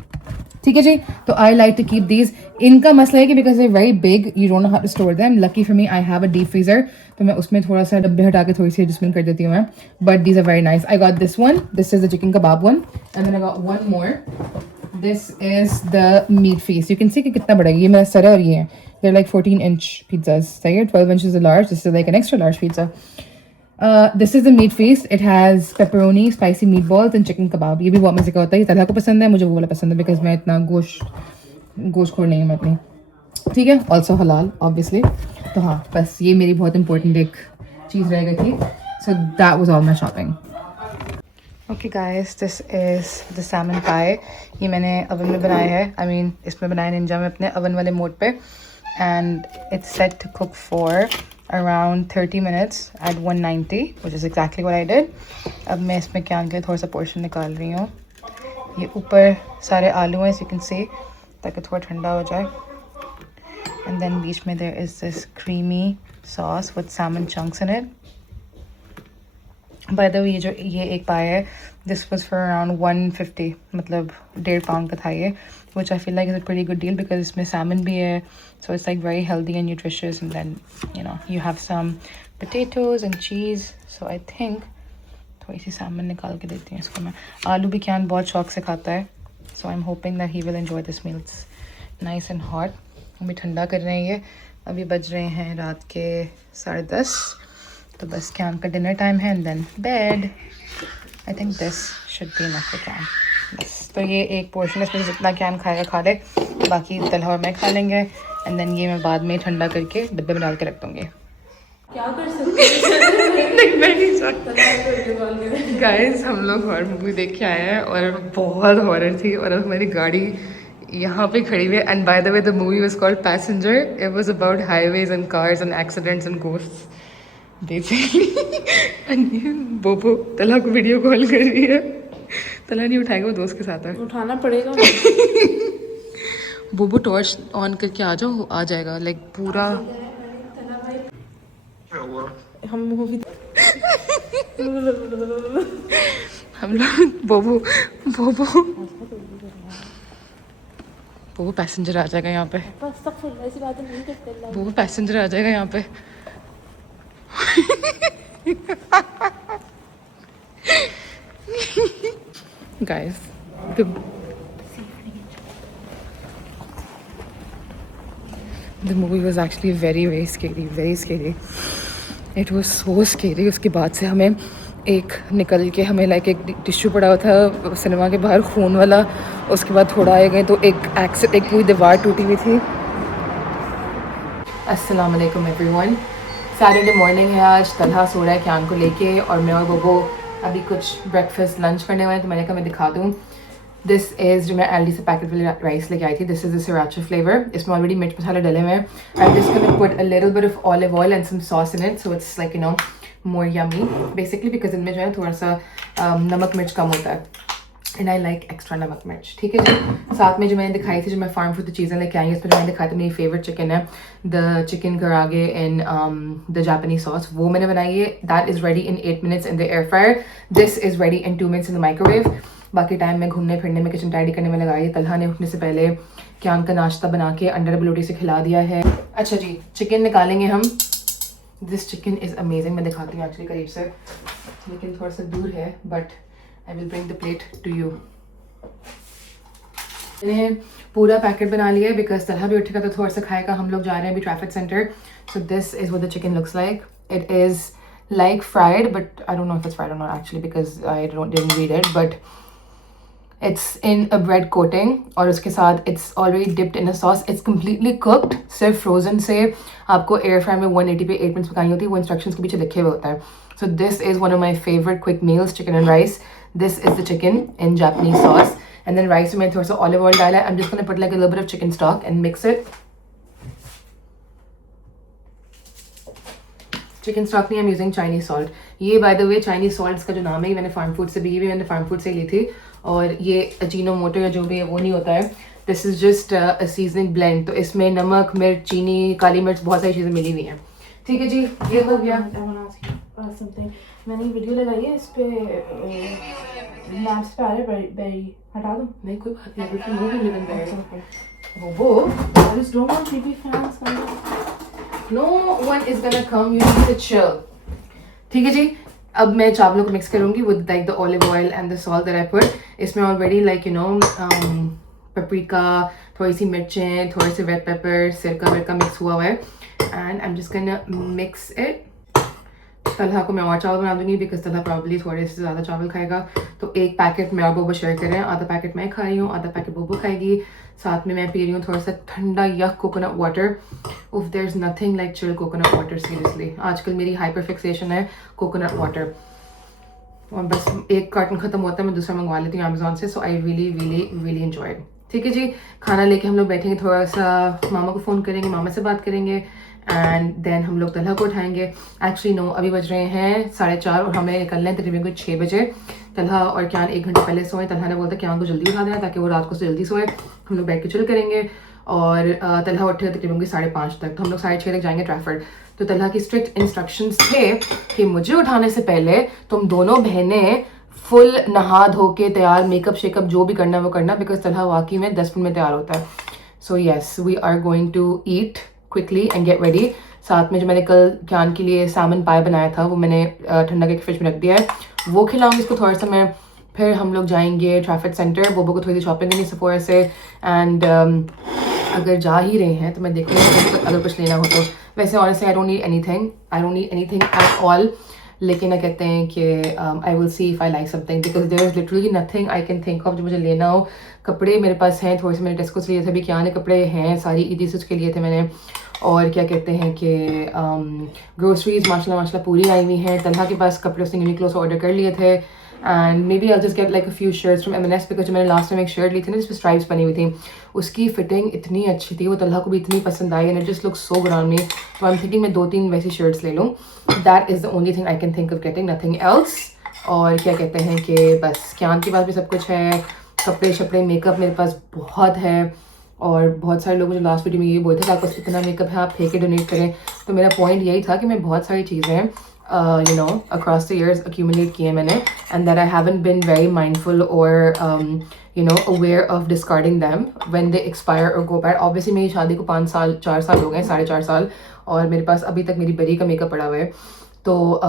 ठीक है जी, तो I like to keep these. इनका मसला है कि because they very big, you don't know how to store them. Lucky for me I have a deep freezer, तो मैं उसमें थोड़ा सा डब्बे हटा के थोड़ी सी एडजस्टमेंट कर देती हूँ मैं। But these are very nice. I got this one, this is the chicken kebab one, and then I got one more, this is the meat feast. You can see कि कितना बड़ा है, ये मेरा सर है और ये है। देर लाइक 14-inch pizzas, सही है। 12 inches is a large, this is like an extra large pizza. This is the meat feast. It has pepperoni, spicy meatballs and chicken kebab. ये भी बहुत मजे का होता है। ये तलहा को पसंद है, मुझे वो वाला पसंद है बिकॉज मैं इतना गोश्तखोर नहीं हूँ मैं इतनी। ठीक है, ऑल्सो हलाल ऑब्वियसली। तो हाँ, बस ये मेरी बहुत इंपॉर्टेंट एक चीज़ रह गई थी। So that was all my shopping. Okay guys, this is the salmon pie. ये मैंने ओवन में बनाया है, आई मीन इसमें बनाया निंजा में अपने ओवन वाले मोड पे। And it's set to cook for around 30 minutes at 190, which is exactly what I did. अब मैं इसमें क्या के थोड़ा सा पोर्शन निकाल रही हूँ। ये ऊपर सारे आलू हैं, you can see, ताकि थोड़ा ठंडा हो जाए। And then बीच में there is this creamy sauce with salmon chunks in it. By the way, ये एक पाया है, this was for around 150, मतलब 1.5 pound का था ये, which I feel like is a pretty good deal because इसमें salmon भी है, so it's like very healthy and nutritious, and then you know you have some potatoes and cheese. So I think थोड़ी सी salmon निकाल के देती हूँ इसको मैं। आलू भी क्या बहुत शौक से खाता है, so I'm hoping that he will enjoy this meal. It's nice and hot. अभी ठंडा कर रहे हैं ये। अभी बज रहे हैं रात के 10:30, तो बस कैन का डिनर टाइम है and then bed. I think this should be enough for Kaan. बस, तो ये एक पोर्शन है, इसमें जितना कैन खाएगा खा ले, बाकी तलहा और मैं खा लेंगे। एंड देन ये मैं बाद में ठंडा करके डब्बे में डाल के रख दूँगी। क्या कर सकते गाइस, हम लोग हॉरर मूवी देख के आए हैं और बहुत हॉरर थी, और अब हमारी गाड़ी यहाँ पे खड़ी हुई है। And by the way the movie was called passenger. It was about highways and cars and accidents and ghosts basically. बोबो तला को वीडियो कॉल कर रही है, तला नहीं उठाएगा, वो दोस्त के साथ है। उठाना पड़ेगा। बोबो टॉर्च ऑन करके आ जाओ, आ जाएगा लाइक पूरा। हम मूवी हम लोग बोबो पैसेंजर आ जाएगा यहाँ पे। बोबो पैसेंजर आ जाएगा यहाँ पे। Guys, the movie was actually very scary. It was so scary. उसके बाद से हमें एक निकल के हमें लाइक एक टिश्यू पड़ा हुआ था सिनेमा के बाहर, खून वाला। उसके बाद थोड़ा आए गए तो एक पूरी दीवार टूटी हुई थी। अस्सलाम वालेकुम एवरीवन। सैटरडे मॉर्निंग है आज। तलहा सो रहा है कैन को लेके, और मैं और बोबो अभी कुछ ब्रेकफास्ट लंच करने वाले, तो मैंने कहा मैं दिखा दूँ। दिस इज़ जो मैं एलडी से पैकेट वाली राइस लेके आई थी, this is the sriracha flavour. इसमें ऑलरेडी मिर्च मसाले डले हुए हैं। I just gonna put a little bit of olive oil and some sauce in it, so it's like you know more yummy basically, because इनमें जो है थोड़ा सा नमक मिर्च कम होता है, एंड आई लाइक एक्स्ट्रा नमक मिर्च। ठीक है जी। साथ में जो मैंने दिखाई थी, जो मैं फार्म फूड चीज़ें लेके आई, इसमें जो मैंने दिखाई थी मेरी फेवरेट चिकन है, the chicken karaage in the Japanese sauce, वो मैंने बनाई है। That is ready in 8 minutes in the air fryer. This is ready in 2 minutes in the microwave. बाकी टाइम में घूमने फिरने में, किचन टाइडी करने में लगाई। तलहा ने उठने से पहले कैन का नाश्ता बना के अंडर बलोटी से खिला दिया है। अच्छा जी, चिकन निकालेंगे हम. This chicken is amazing. मैं दिखाती हूँ एक्चुअली करीब से, लेकिन थोड़ा सा दूर है, but I will bring the plate to you. मैंने पूरा पैकेट बना लिया है बिकॉज तलहा भी उठेगा तो थोड़ा सा खाएगा. हम लोग जा रहे हैं अभी traffic centre. So this is what the chicken looks like. It is like fried, but I don't know if it's fried or not actually because I didn't read it, but it's in a bread coating और उसके साथ it's already dipped in a sauce. It's completely cooked. सिर्फ frozen से आपको air fry में 180 पे 8 minutes पकानी होती है. वो instructions के पीछे लिखे हुए होता है. So this is one of my favorite quick meals, chicken and rice. This is the chicken in Japanese sauce, and then rice में थोड़ा सा olive oil डाला है. I'm just gonna put like a little bit of chicken stock and mix it. Chicken stock नहीं, I am using Chinese salt. ये by the way Chinese salt का जो नाम है, मैंने फार्म फूड से भी, ये भी मैंने फार्म फूड से ली थी. और ये अजीनोमोटो या जो भी है वो नहीं होता है. This is just a seasoning blend. तो इसमें नमक, मिर्च, चीनी, काली मिर्च, बहुत सारी चीज़ें मिली हुई हैं. ठीक है जी, ये हो गया. मैंने वीडियो लगाई है इस पे लैंप्स पे आ रहे बेरी हटा दूं? नहीं कोई बात नहीं, बिल्कुल नो भी लिविंग देयर. वो I just don't want creepy fans coming. no one is gonna come, you need to chill. ठीक है जी. अब मैं चावलों को मिक्स करूंगी with like the olive oil and the salt that I put. इसमें already like you know paprika, थोड़ी सी मिर्चें, थोड़े से red pepper, सिरका मिक्स हुआ है. And I'm just gonna mix it. Talha को मैं और चावल बना दूंगी बिकॉज तलहा प्रॉब्ली थोड़े से ज़्यादा चावल खाएगा. तो एक पैकेट मैं और बोबो शेयर करें. आधा पैकेट मैं खा रही हूँ, आधा पैकेट बोबो खाएगी. साथ में मैं पी रही हूँ थोड़ा सा ठंडा यक कोकोनट वाटर. उफ, there is nothing like chill coconut water. Seriously आजकल मेरी हाइपर फिक्सेशन है कोकोनट वाटर. और बस एक कार्टन ख़त्म होता है, मैं दूसरा मंगवा लेती हूँ अमेजोन से. सो आई रियली एंजॉय. ठीक है जी, खाना लेके हम लोग बैठेंगे. थोड़ा सा मामा को फ़ोन करेंगे, मामा से बात करेंगे, एंड देन हम लोग तलहा को उठाएंगे. एक्चुअली नो, अभी बज रहे हैं 4:30 और हमें निकलना है तकरीबन कुछ 6 बजे. तलहा और क्यान 1 घंटे पहले सोए. तलहा ने बोला क्यान को जल्दी उठा देना ताकि वो रात को जल्दी सोए. हम लोग बैठ के चिल करेंगे. और तलहा उठेगा तकरीबन 5:30 तक. तो हम लोग 6:30 तक जाएंगे ट्रैफर्ड. तो तलहा की स्ट्रिक्ट इंस्ट्रक्शंस थे कि मुझे उठाने से पहले तुम दोनों बहनें फुल नहा धो के तैयार, मेकअप शेकअप जो भी करना है वो करना, बिकॉज तलहा वाकई में 10 मिनट में तैयार होता है. So yes, we are going to eat quickly and get ready. साथ में जो मैंने कल क्यान के लिए सैमन पाई बनाया था वो मैंने ठंडा करके फ्रिज में रख दिया है. वो खिलाऊंगी इसको थोड़ा सा मैं. फिर हम लोग जाएंगे ट्रैफिक सेंटर. बोबो को थोड़ी सी शॉपिंग करनी सफोरा से. एंड अगर जा ही रहे हैं तो मैं देखूँगी अगर कुछ लेना हो तो. वैसे honestly I don't need anything at all. लेकिन क्या कहते हैं कि I will see if I like something because there is literally nothing I can think of जो मुझे लेना हो. कपड़े मेरे पास हैं थोड़े से, मैंने टेस्को से लिए थे. अभी क्या ने कपड़े हैं सारी ईदी से उसके लिए थे मैंने. और क्या कहते हैं कि ग्रोसरीज माशाल्लाह पूरी आई हुई हैं. तलहा के पास कपड़े उसने यूनिक्लो से ऑर्डर कर लिए थे. And may be I just get like a few shirts from M&S because मैंने लास्ट टाइम एक शर्ट ली थी ना जिसमें स्ट्राइप्स बनी हुई थी. उसकी फिटिंग इतनी अच्छी थी, वो तलहा को भी इतनी पसंद आई. And it just look so good on me. तो आई एम थिंकिंग मैं 2-3 वैसी शर्ट्स ले लूँ. That is the only thing I can think of getting, nothing else. और क्या कहते हैं कि बस क्यान के पास भी सब कुछ है. कपड़े शपड़े मेकअप मेरे पास बहुत है. और बहुत सारे लोग मुझे लास्ट वीडियो में ये बोलते थे आपके पास इतना मेकअप है आप फेंके डोनेट करें. तो मेरा पॉइंट यही था कि मैं बहुत सारी चीज़ें you know across the years accumulate किए मैंने, and that I haven't been very mindful or you know aware of discarding them when they expire or go bad. Obviously मेरी शादी को 4 साल हो गए, 4.5 साल. और मेरे पास अभी तक मेरी बरी का मेकअप पड़ा हुआ है. तो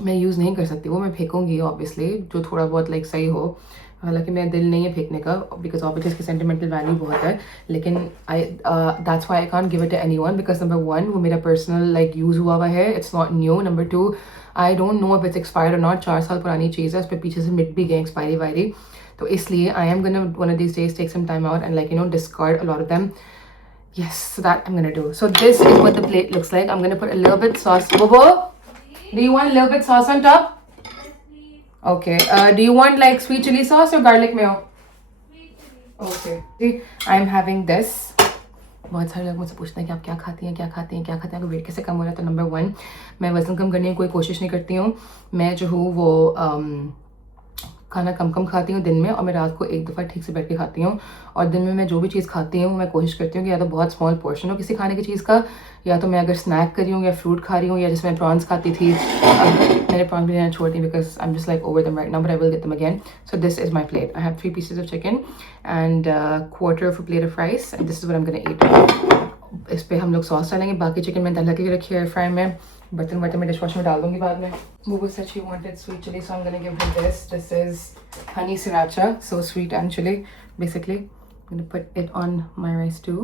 मैं यूज़ नहीं कर सकती वो. मैं फेंकूँगी ऑब्वियसली जो थोड़ा बहुत लाइक सही हो. हालांकि मेरा दिल नहीं है फेंकने का बिकॉज ऑब्वियसली इसकी सेंटिमेंटल वैल्यू बहुत है. लेकिन that's why I can't give it to anyone because number 1 वो मेरा पर्सनल लाइक यूज़ हुआ है. It's not new. Number 2 I don't know if it's expired और नॉट. 4 साल पुरानी चीज़ है. उस पर पीछे से मिट भी गए एक्सपायरी वायरी. तो इसलिए I am gonna one of these days take some time out and like you know discard a lot of them. Yes, so that I'm gonna do. So this is what the plate looks like. I'm gonna put a little bit sauce. Bobo, do you want a little bit sauce on top? Okay. Do you want like sweet chili sauce or garlic mayo? Okay. See, I'm having this. बहुत सारे लोग मुझसे पूछते हैं कि आप क्या खाती हैं आपका वेट कैसे कम हो रहा है. तो नंबर 1 मैं वज़न कम करने की कोई कोशिश नहीं करती हूँ. मैं जो हूँ वो खाना कम खाती हूँ दिन में. और मैं रात को एक दफ़ा ठीक से बैठ के खाती हूँ. और दिन में मैं जो भी चीज़ खाती हूँ मैं कोशिश करती हूँ कि या तो बहुत स्मॉल पोर्शन हो किसी खाने की चीज़ का, या तो मैं अगर स्नैक कर रही हूँ या फ्रूट खा रही हूँ, या जिसमें प्रॉन्स खाती थी. अब मैंने प्रॉन्स भी लेना छोड़ दी because I am just like over them right now, but I will get them again. So this is my plate. I have 3 pieces of chicken and quarter of a plate of rice, and this is what I'm gonna eat. इस पे हम लोग sauce डालेंगे, बाकी chicken मैंने तला के रखी है एयर फ्राई में, बर्तन में डिश वॉश में डाल दूंगी बाद में। Bubu said she wanted sweet chili, so I'm gonna give her this. This is honey sriracha, so sweet and chili. Basically, I'm gonna put it on my rice too,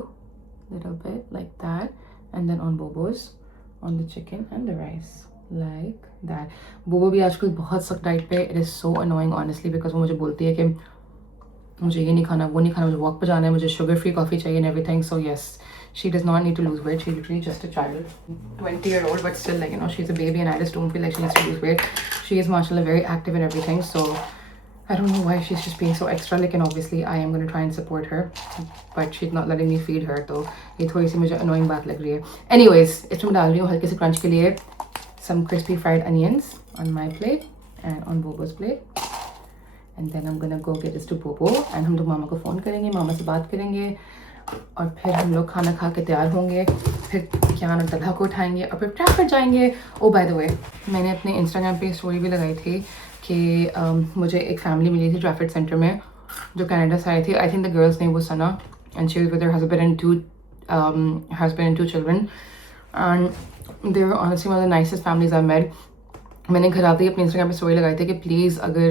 little bit like that, and then on Bobo's, on the chicken and the rice, like that. Bobo भी आजकल बहुत सख्त diet पे. It is so annoying honestly because वो मुझे बोलती है कि मुझे ये नहीं खाना, वो नहीं खाना, मुझे वॉक पे जाना है, मुझे शुगर फ्री कॉफ़ी चाहिए and everything. So yes, she does not need to lose weight. She's literally just a child, 20-year-old, but still, like, you know, she's a baby and I just don't feel like she needs to lose weight. She is mashallah very active and everything. So I don't know why she's just being so extra. Like, and obviously I am going to try and support her, but she's not letting me feed her. तो ये थोड़ी सी मुझे annoying बात लग रही है. Anyways, इसमें डाल रही हूँ हल्के से क्रंच के लिए some crispy fried onions on my plate and on Bobo's plate. And then I'm gonna go get this to Bobo and हम लोग मामा को फ़ोन करेंगे, मामा से बात करेंगे और फिर हम लोग खाना खा के तैयार होंगे, फिर क्या ना तलहा को उठाएंगे और फिर ट्रैफर्ड जाएंगे. ओ बाय द वे, मैंने अपने इंस्टाग्राम पे स्टोरी भी लगाई थी कि मुझे एक फैमिली मिली थी ट्रैफर्ड सेंटर में जो कनाडा से आई थी. I think the girl's name was Sana and she was with her husband and two children and they were honestly one of the nicest families I met. मैंने घर आते ही अपने इंस्टाग्राम पे स्टोरी लगाई थी कि प्लीज़ अगर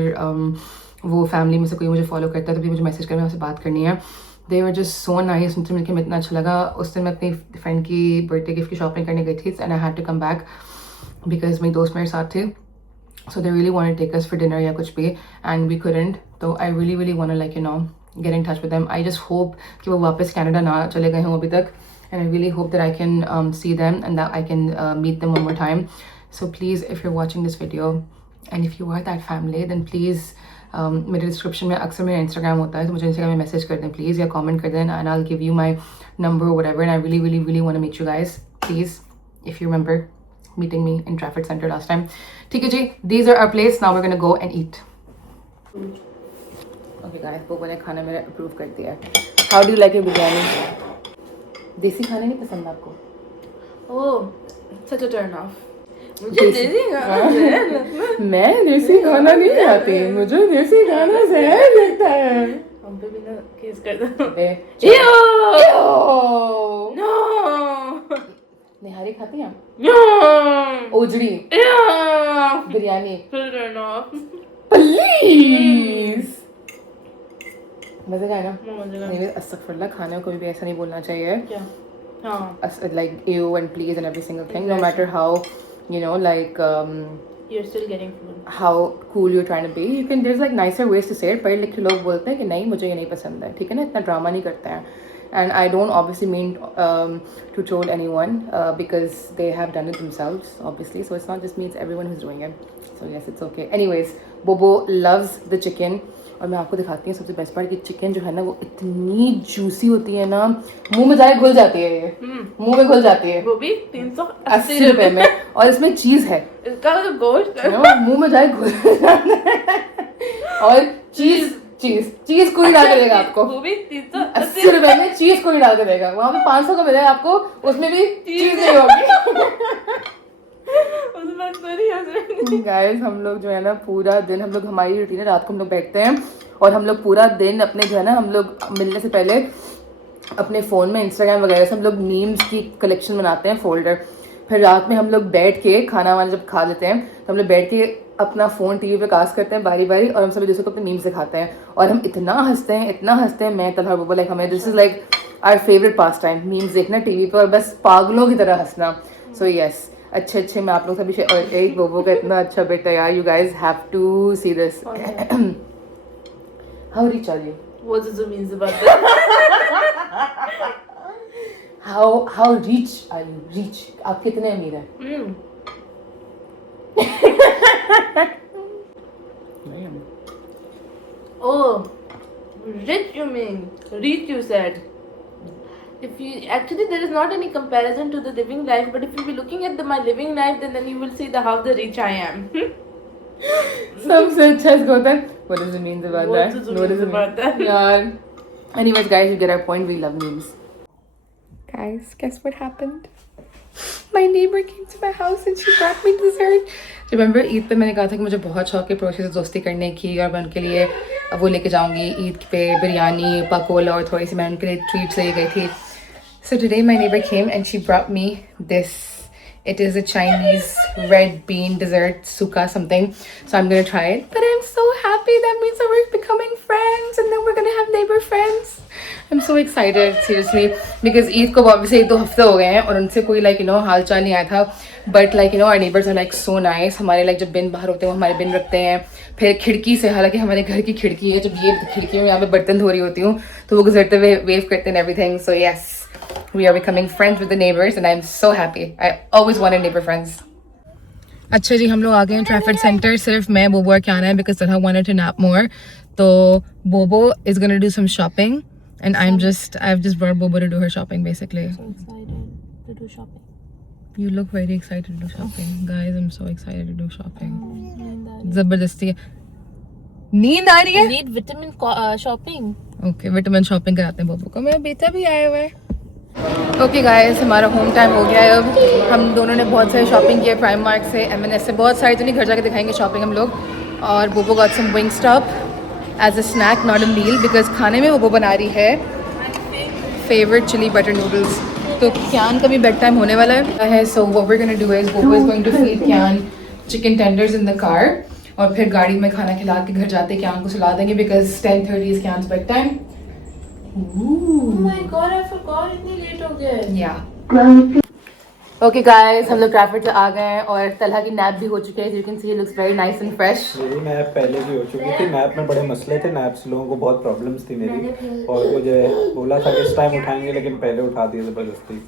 वो फैमिली में से कोई मुझे फॉलो करता है तो प्लीज़ मुझे मैसेज करके उससे बात करनी है. दे वर जस्ट सो नाइस. उनसे मिलकर मैं इतना अच्छा लगा. उस दिन मैं अपनी फ्रेंड की बर्थडे गिफ्ट की शॉपिंग करने गई थी and I had to come back because मेरे दोस्त मेरे साथ थे. So they really wanted to take us for dinner या कुछ भी एंड वी कुडंट. तो I really want to like you know get in touch with them. I just hope कि वो वापस कनाडा ना चले गए हों अभी तक and I really hope that I can see them and that I can meet them one more time. So please, if you're watching this video and if you are that family, then please मेरे description में अक्सर मेरा Instagram होता है तो मुझे Instagram में message कर दें प्लीज़ या कमेंट कर दें and I will give you my number whatever and I really want to meet you guys. Please if you remember meeting me in Trafford Centre last time. ठीक है जी, these are our place. Now we are gonna go and eat. Okay guys, Bobo ने खाना मेरा approve कर दिया. How do you like your biryani? देसी खाने नहीं पसंद आपको? Oh, such a turn off. मुझे देसी खाना मैं देसी खाना नहीं खाती, मुझे देसी खाना जहर लगता है. हम पे भी ना केस कर दो. नो निहारी खाती हैं? नो ओजरी बिरयानी टर्न ऑफ प्लीज. मजा का है ना? मजा नहीं, अस्तगफुरुल्लाह, खाने को कभी भी ऐसा नहीं बोलना चाहिए. क्या? हाँ. Like you and please and every single thing, no matter how, you know, like You're still getting food. how cool you're trying to be. You can, there's like nicer ways to say it. पढ़े लिखे लोग बोलते हैं कि नहीं मुझे ये नहीं पसंद है, ठीक है ना, इतना ड्रामा नहीं करते हैं. And I don't obviously mean to troll anyone because they have done it themselves, obviously. So it's not just me, it's everyone who's doing it. So yes, it's okay. Anyways, Bobo loves the chicken. और मैं आपको दिखाती हूँ सबसे best part कि chicken जो है ना वो इतनी जूसी होती है ना, मुंह में जाए घुल जाती है. ये मुंह में घुल जाती है. वो भी 380 ₹380 में. और इसमें चीज़ है, इसका तो गोश्त मुंह में जाए घुल और चीज कोई डाल के देगा आपको. वो भी 380 में चीज कोई डाल के देगा. वहाँ पे 500 का मिलेगा आपको, उसमें भी चीज नहीं होगी. गाइस, हम लोग जो है ना पूरा दिन, हम लोग, हमारी रूटीन है रात को हम लोग बैठते हैं और हम लोग पूरा दिन अपने जो है ना, हम लोग मिलने से पहले अपने फ़ोन में इंस्टाग्राम वगैरह से हम लोग मीम्स की कलेक्शन बनाते हैं, फोल्डर. फिर रात में हम लोग बैठ के खाना वाना जब खा लेते हैं तो हम लोग बैठ के अपना फ़ोन टीवी पे कास्ट करते हैं बारी बारी और हम सभी दूसरे को अपने मीम्स दिखाते हैं और हम इतना हंसते हैं. मैं तलहा बोबो, लाइक हमें this is like our favourite pastime, memes देखना टीवी पर और बस पागलों की तरह हंसना. सो यस, अच्छे मैं आप लोग सभी और एक बोबो का इतना अच्छा बेटा यार. You guys have to see this. How rich are you? What does it mean about that? How rich are you? Rich. आप कितने अमीर हैं? Oh, rich you mean? Rich you said. If you actually, there is not any comparison to the living life, but if you be looking at my living life, then you will see how the rich I am. सबसे अच्छा इसको होता है. What does it mean about What that? does it What mean does it about that? यार. Anyways, guys, you get our point. We love memes. Guys, guess what happened? My neighbor came to my house and she brought me dessert. Remember Eid पे मैंने कहा था कि मुझे बहुत शौक है पड़ोसी से दोस्ती करने की और मैं उनके लिए वो लेके जाऊंगी ईद पे बिरयानी, पकोड़ा और थोड़ी सी मैं उनके लिए ट्रीट्स ले गई थी. So today my neighbor came and she brought me this. It is a Chinese red bean dessert, suka something. So I'm gonna try it. But I'm so happy. That means that we're becoming friends and then we're gonna have neighbor friends. I'm so excited, seriously, because Eid को obviously 1-2 हफ्ते हो गए हैं और उनसे कोई like you know हाल चाल नहीं आया था. But like you know our neighbors are like so nice. हमारे like जब बिन बाहर होते हैं वो हमारे बिन रखते हैं. फिर खिड़की से, हालांकि हमारे घर की खिड़की है, जब ये खिड़की में यहाँ पे बर्तन धो रही होती हूँ तो वो गुजरते हुए वेव करते हैं everything. So yes, we are becoming friends with the neighbors and I'm so happy. I always wanted neighbor friends. अच्छा जी, हम लोग आ गए हैं ट्रैफिक सेंटर. सिर्फ मैं, बोबो और क्या है because Talha wanted to nap more. तो Bobo is gonna do some shopping and I've just brought Bobo to do her shopping basically. So excited to do shopping. You look very excited to do shopping. Guys, I'm so excited to do shopping. जबरदस्ती नींद आ रही है. Need vitamin shopping. Okay, vitamin shopping कराते हैं बोबो को. मेरा बेटा भी आया हुआ है. ओके गाइस, हमारा होम टाइम हो गया है. अब हम दोनों ने बहुत सारी शॉपिंग की है, प्राइममार्क से, M&S से, बहुत सारी. तो नहीं, घर जाके दिखाएंगे शॉपिंग हम लोग. और Bobo got some Wingstop as a snack, not a meal, because खाने में बोबो बना रही है फेवरेट चिली बटर नूडल्स. तो क्यान का भी बेड टाइम होने वाला है. So what we are gonna do is Bobo is going to feed Kyan chicken tenders in the car और फिर गाड़ी में खाना खिला के घर जाते क्यान को सुला देंगे because 10:30 is Kyan's bedtime. Oh my god, I forgot इतनी लेट हो गया. Yeah. Okay guys, हम लोग ट्रैफिक से आ गए हैं और तलहा की नैप भी हो चुकी है. You can see it looks very nice and fresh. मेरी नैप पहले की हो चुकी थी. नैप में बड़े मसले थे. नैप से लोगों को बहुत प्रॉब्लम्स थी मेरी और मुझे बोला था कि इस टाइम उठाएंगे लेकिन पहले उठा दिए ज़बरदस्ती.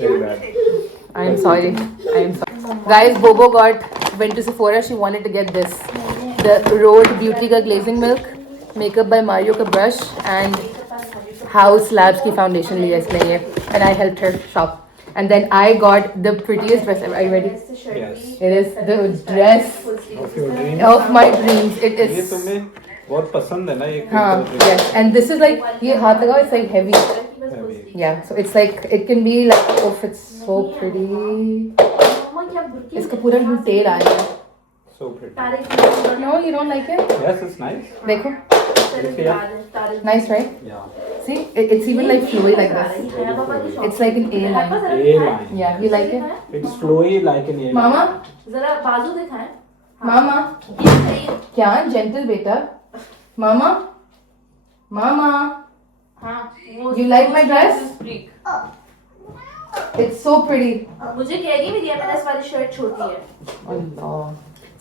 Very bad. I am sorry. Guys, Bobo went to Sephora. She wanted to get this, the Rode Beauty का glazing milk, Makeup by Mario का brush and House Labs की foundation लिया इसने ये, and I helped her shop. And then I got the prettiest dress ever. Are you ready? Yes. It is the dress Of your dreams. of my dreams. It ये is. तुम्हें बहुत पसंद है ना ये. हाँ, yes. And this is like, ये हाथ लगाओ, it's like heavy. Heavy. Yeah, so it's like, it can be like, oh, it's so pretty. इसका पूरा डिटेल आ रहा है. So pretty. No, you don't like it? Yes, it's nice. देखो. Nice, right? Yeah. See, it's even like flowy like this. It's like an A line. A-line. Yeah, you like it? It's flowy like an A-line. Mama, जरा बाजू दिखाएं. Mama, ये सही. क्या gentle बेटा? Mama, Mama, हाँ. वो you like my dress? freak. It's so pretty. मुझे कैरी में दिया मैंने इस वाली शर्ट छोटी है. Allah.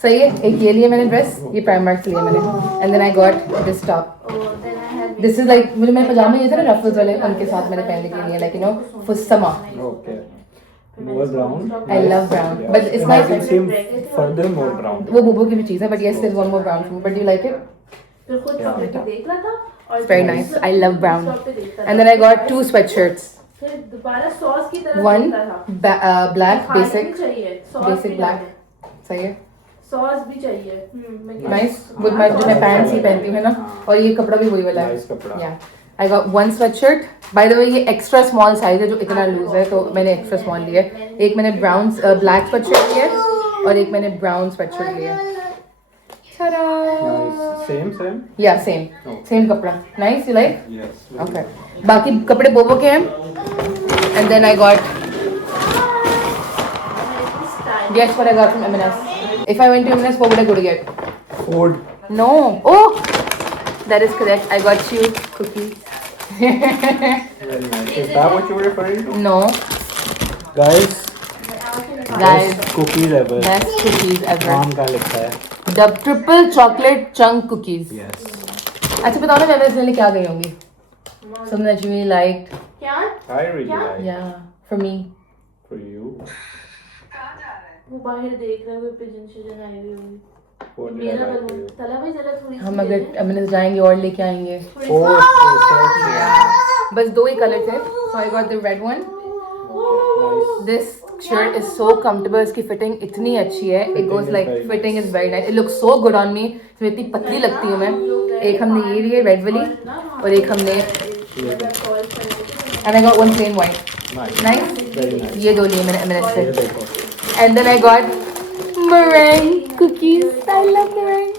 सही है. एक ये लिया मैंने ड्रेस, ये प्राइममार्क से लिया मैंने. And then I got this top. Oh, then I had. This is like, मुझे मेरे पजामे ये थे ना रफल्स वाले, उनके साथ मैंने पहनने के लिए, like you know, for summer. Okay. More brown. I love brown, Yeah. but it's And I can nice. see further more brown. वो बोबो की भी चीज़ है, but yes, there's one more brown for me. But do you like it? फिर खुद पकड़ के देख रहा था और It's very nice. I love brown. Shop पे देखता था. And then I got 2 sweatshirts. फिर दोबारा सॉस की तरफ One देखता था. black खाने basic, भी चाहिए. सॉस basic भी black. डालें. सही है. सॉस भी चाहिए. मैं क्या- Nice. With my जो मैं पैंट्स ही पहनती हूँ है ना, और ये कपड़ा भी वही वाला है. Nice कपड़ा. Yeah. I got 1 sweatshirt. By the way, ये extra small size है जो इतना लूज है, तो मैंने extra small लिया है. एक मैंने brown black sweatshirt लिया है और एक मैंने brown sweatshirt लिया है. Ta-da! Nice. Same. Yeah, same. Okay. Same कपड़ा. Nice, you like? Yes. Okay. बाकी कपड़े बोबो के हैं. And then I got, guess what I got from M&S. If I went to M&S, what would I go to get? Food. No. Oh, that is correct. I got you cookies. Very nice. Is that what you were referring to? No, Guys. guys, Best cookies ever. best cookies ever. नाम का लिखा है. The triple chocolate chunk cookies. Yes. अच्छा बताओ ना मैंने इसके लिए क्या गई होंगी? Something that you really liked. क्या? I really like Yeah, for me. for you. वो बाहर देख रहा है कोई पिजन शिजन आई हुई होगी. What did I मेरा like for बनू. you? तला भाई जरा थोड़ी सी हम दे अगर दे. M&S जाएंगे और लेके आएंगे. Oh, so बस 2 ही कलर थे. So I got the red one. nice. This shirt is so comfortable. इसकी fitting इतनी अच्छी है. It goes is like, very fitting is very nice. It looks so good on me. इसमें इतनी पतली लगती हूँ मैं. एक हमने ये लिए रेड वाली और एक हमने, and I got one plain white. Nice. Nice. Very nice. ये 2 लिए मैंने M&S ये से. देखो. And then I got meringue cookies. I love meringue.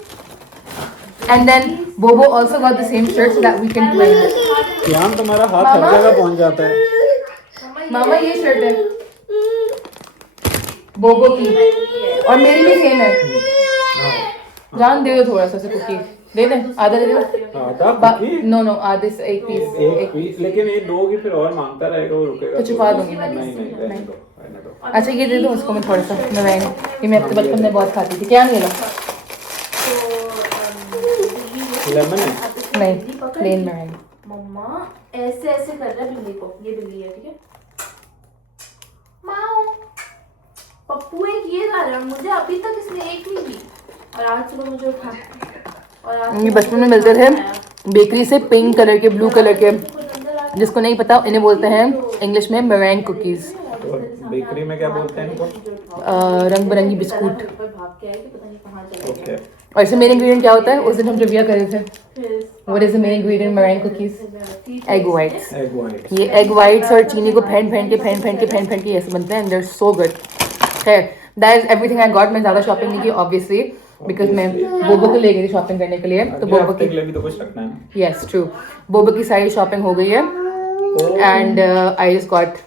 And then Bobo also got the same shirt so that we can blend it. कियान तुम्हारा हाथ हर मामा? जगह पहुंच जाता है. मामा ये शर्ट है बोबो की और मेरी भी सेम है जान दे दो थोड़ा सा कुकी दे दे आधा दे दो आधा कुकी नो नो आधे से एक पीस एक पीस लेकिन ये दोगी फिर और मांगता रहेगा वो रुकेगा तो छुपा दूंगी नहीं नहीं रहने दो रहने दो अच्छा ये दे दो उसको मैं थोड़ा सा मैं ये मैं अपने बचपन में बहुत खाती थी क्या नहीं लो लेमन है नहीं प्लेन में मम्मा ऐसे ऐसे कर रहा है बिल्ली को ये बिल्ली है ठीक है माओ पप्पू एक ये ला रहा है मुझे अभी तक इसने एक नहीं दी और आज सुबह मुझे उठा और आज ये बचपन में मिलते थे बेकरी से पिंक कलर के ब्लू कलर के जिसको नहीं पता इन्हें बोलते हैं इंग्लिश में मेरेंग कुकीज और बेकरी में क्या बोलते हैं इनको रंग बिरंगी बिस्कुट भाग के आए कि पता नहीं कहाँ चले ओके और इसमें मेन इंग्रेडिएंट क्या होता है उस दिन हम ट्रिविया कर रहे थे what is the main ingredient meringue cookies egg whites egg white ये एग वाइट्स और चीनी को फेंट के ऐसे बनते हैं and they are so good है that is everything I got मैं ज्यादा शॉपिंग नहीं की ऑब्वियसली बिकॉज मैं बोबो को ले गई थी शॉपिंग करने के लिए तो बोबो की लिए भी तो कुछ रखना है यस ट्रू बोबो की सारी शॉपिंग हो गई है एंड आई जस्ट गॉट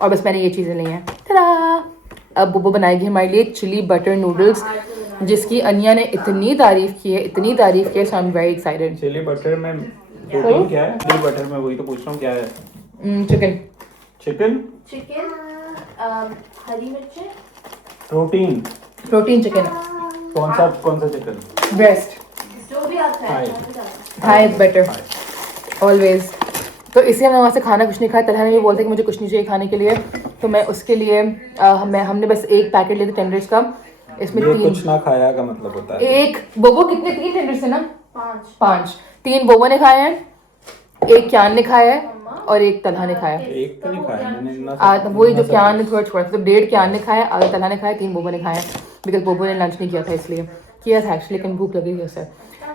और बस मैंने ये चीज़ें ली हैं tada! अब बोबो बनाएगी हमारे लिए चिली बटर नूडल्स जिसकी अनिया ने इतनी तारीफ की है so I am very excited chilli butter में प्रोटीन क्या है चिली बटर में वही तो पूछ रहा हूँ क्या है चिकन चिकन चिकन हरी मिर्चें प्रोटीन चिकन कौन सा चिकन ब्रेस्ट जो भी आता है हाई इज बेटर ऑलवेज तो इसलिए हमने वहाँ से खाना कुछ नहीं खाया तलहा ने भी बोलते कि मुझे कुछ नहीं चाहिए खाने के लिए तो मैं उसके लिए हमने बस एक पैकेट लिए थे टेंडर्स का इसमें ये 3 कुछ ना खाया का मतलब होता है एक बोबो कितने 3 टेंडर्स थे ना 5 3 बोबो ने खाए हैं एक क्यान ने खाया है और एक तलहा ने खाया एक तो नहीं खाया मैंने इतना वही जो क्यान ने थोड़ा छोड़ा तो 1.5 क्यान ने खाया आधा तलहा ने खाया 3 बोबो ने खाया बिकॉज बोबो ने लंच नहीं किया था इसलिए किया था एक्चुअली लेकिन भूख लगी थी उससे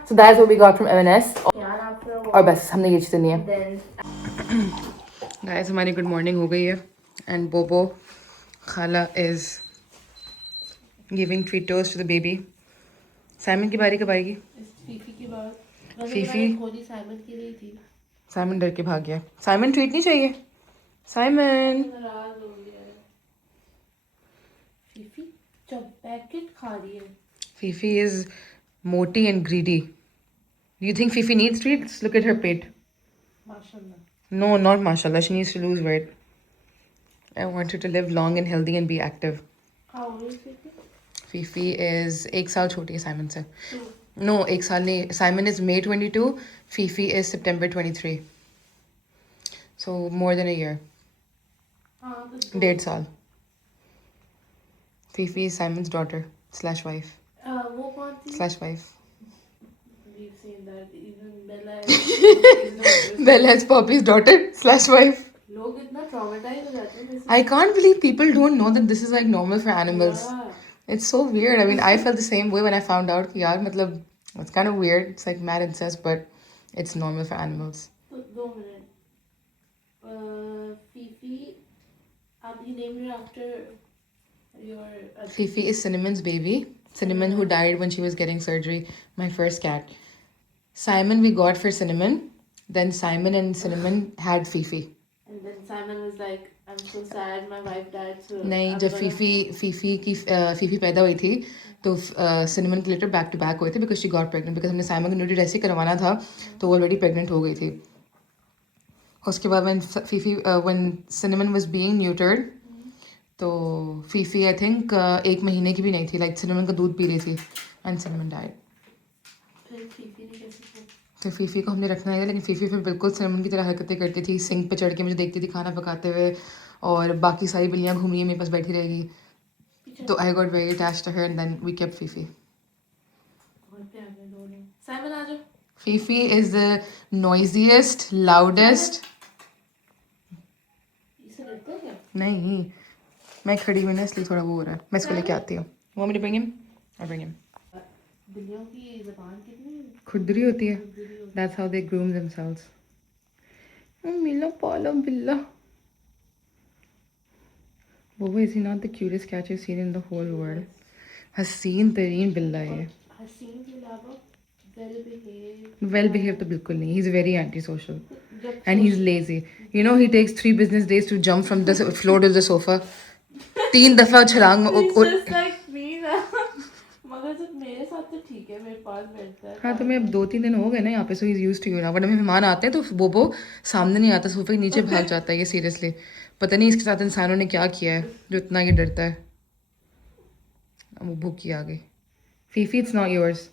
so that is what we got from M and S और बस हमने ये चीज़ें नहीं है गाइस हमारी गुड मॉर्निंग हो गई है एंड बोबो खाला is giving treaters to the baby Simon की बारी कब आएगी फीफी की बात फीफी खोली साइमन की नहीं थी साइमन डर के भाग गया साइमन ट्रीट नहीं चाहिए साइमन नाराज हो गया है फीफी जब पैकेट खा रही है फीफी इज मोटी and greedy you think Fifi needs treats look at her पेट माशाल्लाह No, not mashallah. She needs to lose weight. I want her to live long and healthy and be active. how old is Fifi? Fifi is 1 साल छोटी है Simon से. No, 1 साल नहीं. Simon is May 22. Fifi is September 23. So more than a year. हाँ तो 1.5 साल. Fifi is Simon's daughter slash wife वो कौन थी slash wife. we've seen that even Bella Bella is Poppy's daughter slash wife. लोग इतना ट्रॉमेटाइज हो जाते हैं I can't believe people don't know that this is like normal for animals. It's so weird. I mean, I felt the same way when I found out कि यार मतलब it's kind of weird. It's like mad incest, but it's normal for animals. तो 2 minute Phi Phi आप you named her after your Fifi is Cinnamon's baby. Cinnamon who died when she was getting surgery. My first cat. Simon we got for Cinnamon. Then Simon and Cinnamon had Fifi. and then Simon was like I'm so sad my wife died so नहीं जब Phi Phi पैदा हुई थी तो cinnamon के letter back to back हुए थे because she got pregnant because हमने साइमन को न्यूटेड ऐसे करवाना था तो वो ऑलरेडी प्रेग्नेंट हो गई थी उसके बाद when cinnamon was being neutered तो फीफी आई थिंक 1 महीने की भी नहीं थी लाइक सिनेमन का दूध पी रही थी एंड सिनेमन डाइड फिर फीफी ने कैसे किया तो फीफी को हमने रखना है लेकिन फीफी फिर बिल्कुल सिनेमन की तरह हरकतें करती थी सिंक पे चढ़ के मुझे देखती थी खाना पकाते हुए और बाकी सारी बिल्लियाँ घूम रही है मेरे पास बैठी रहेगी तो I got very attached to her and then we kept Fifi बहुत प्यार है दोनों साइमन आ जाओ Fifi is the noisiest loudest इसे डरते हैं क्या नहीं मैं खड़ी हुई ना इसलिए थोड़ा वो हो रहा है मैं इसको लेके आती हूँ वो मुझे bring him? I'll bring him. बिल्लियों की ज़बान कितनी खुरदरी होती है that's how they groom themselves. मिला पालो बिल्ला Bobo, is he not the cutest cat you've seen in the whole world? हसीन तरीन बिल्ला है हसीन के अलावा वेल बिहेव वेल बिहेव तो बिल्कुल नहीं he is very anti social and he's lazy. You know, he takes 3 business days to jump from the floor to the sofa. 3 दफा छलांग Just like me ना. मगर जब मेरे साथ तो ठीक है, मेरे पास बैठता है. हाँ तो मैं अब 2-3 दिन हो गए ना यहाँ पे, so is used to you ना. वरना मेहमान आते हैं तो बोबो सामने नहीं आता, सोफे के नीचे भाग जाता है. ये सीरियसली पता नहीं इसके साथ इंसानों ने क्या किया है जो इतना ये डरता है. अब वो भूखी आ गई. Phi Phi, it's not yours.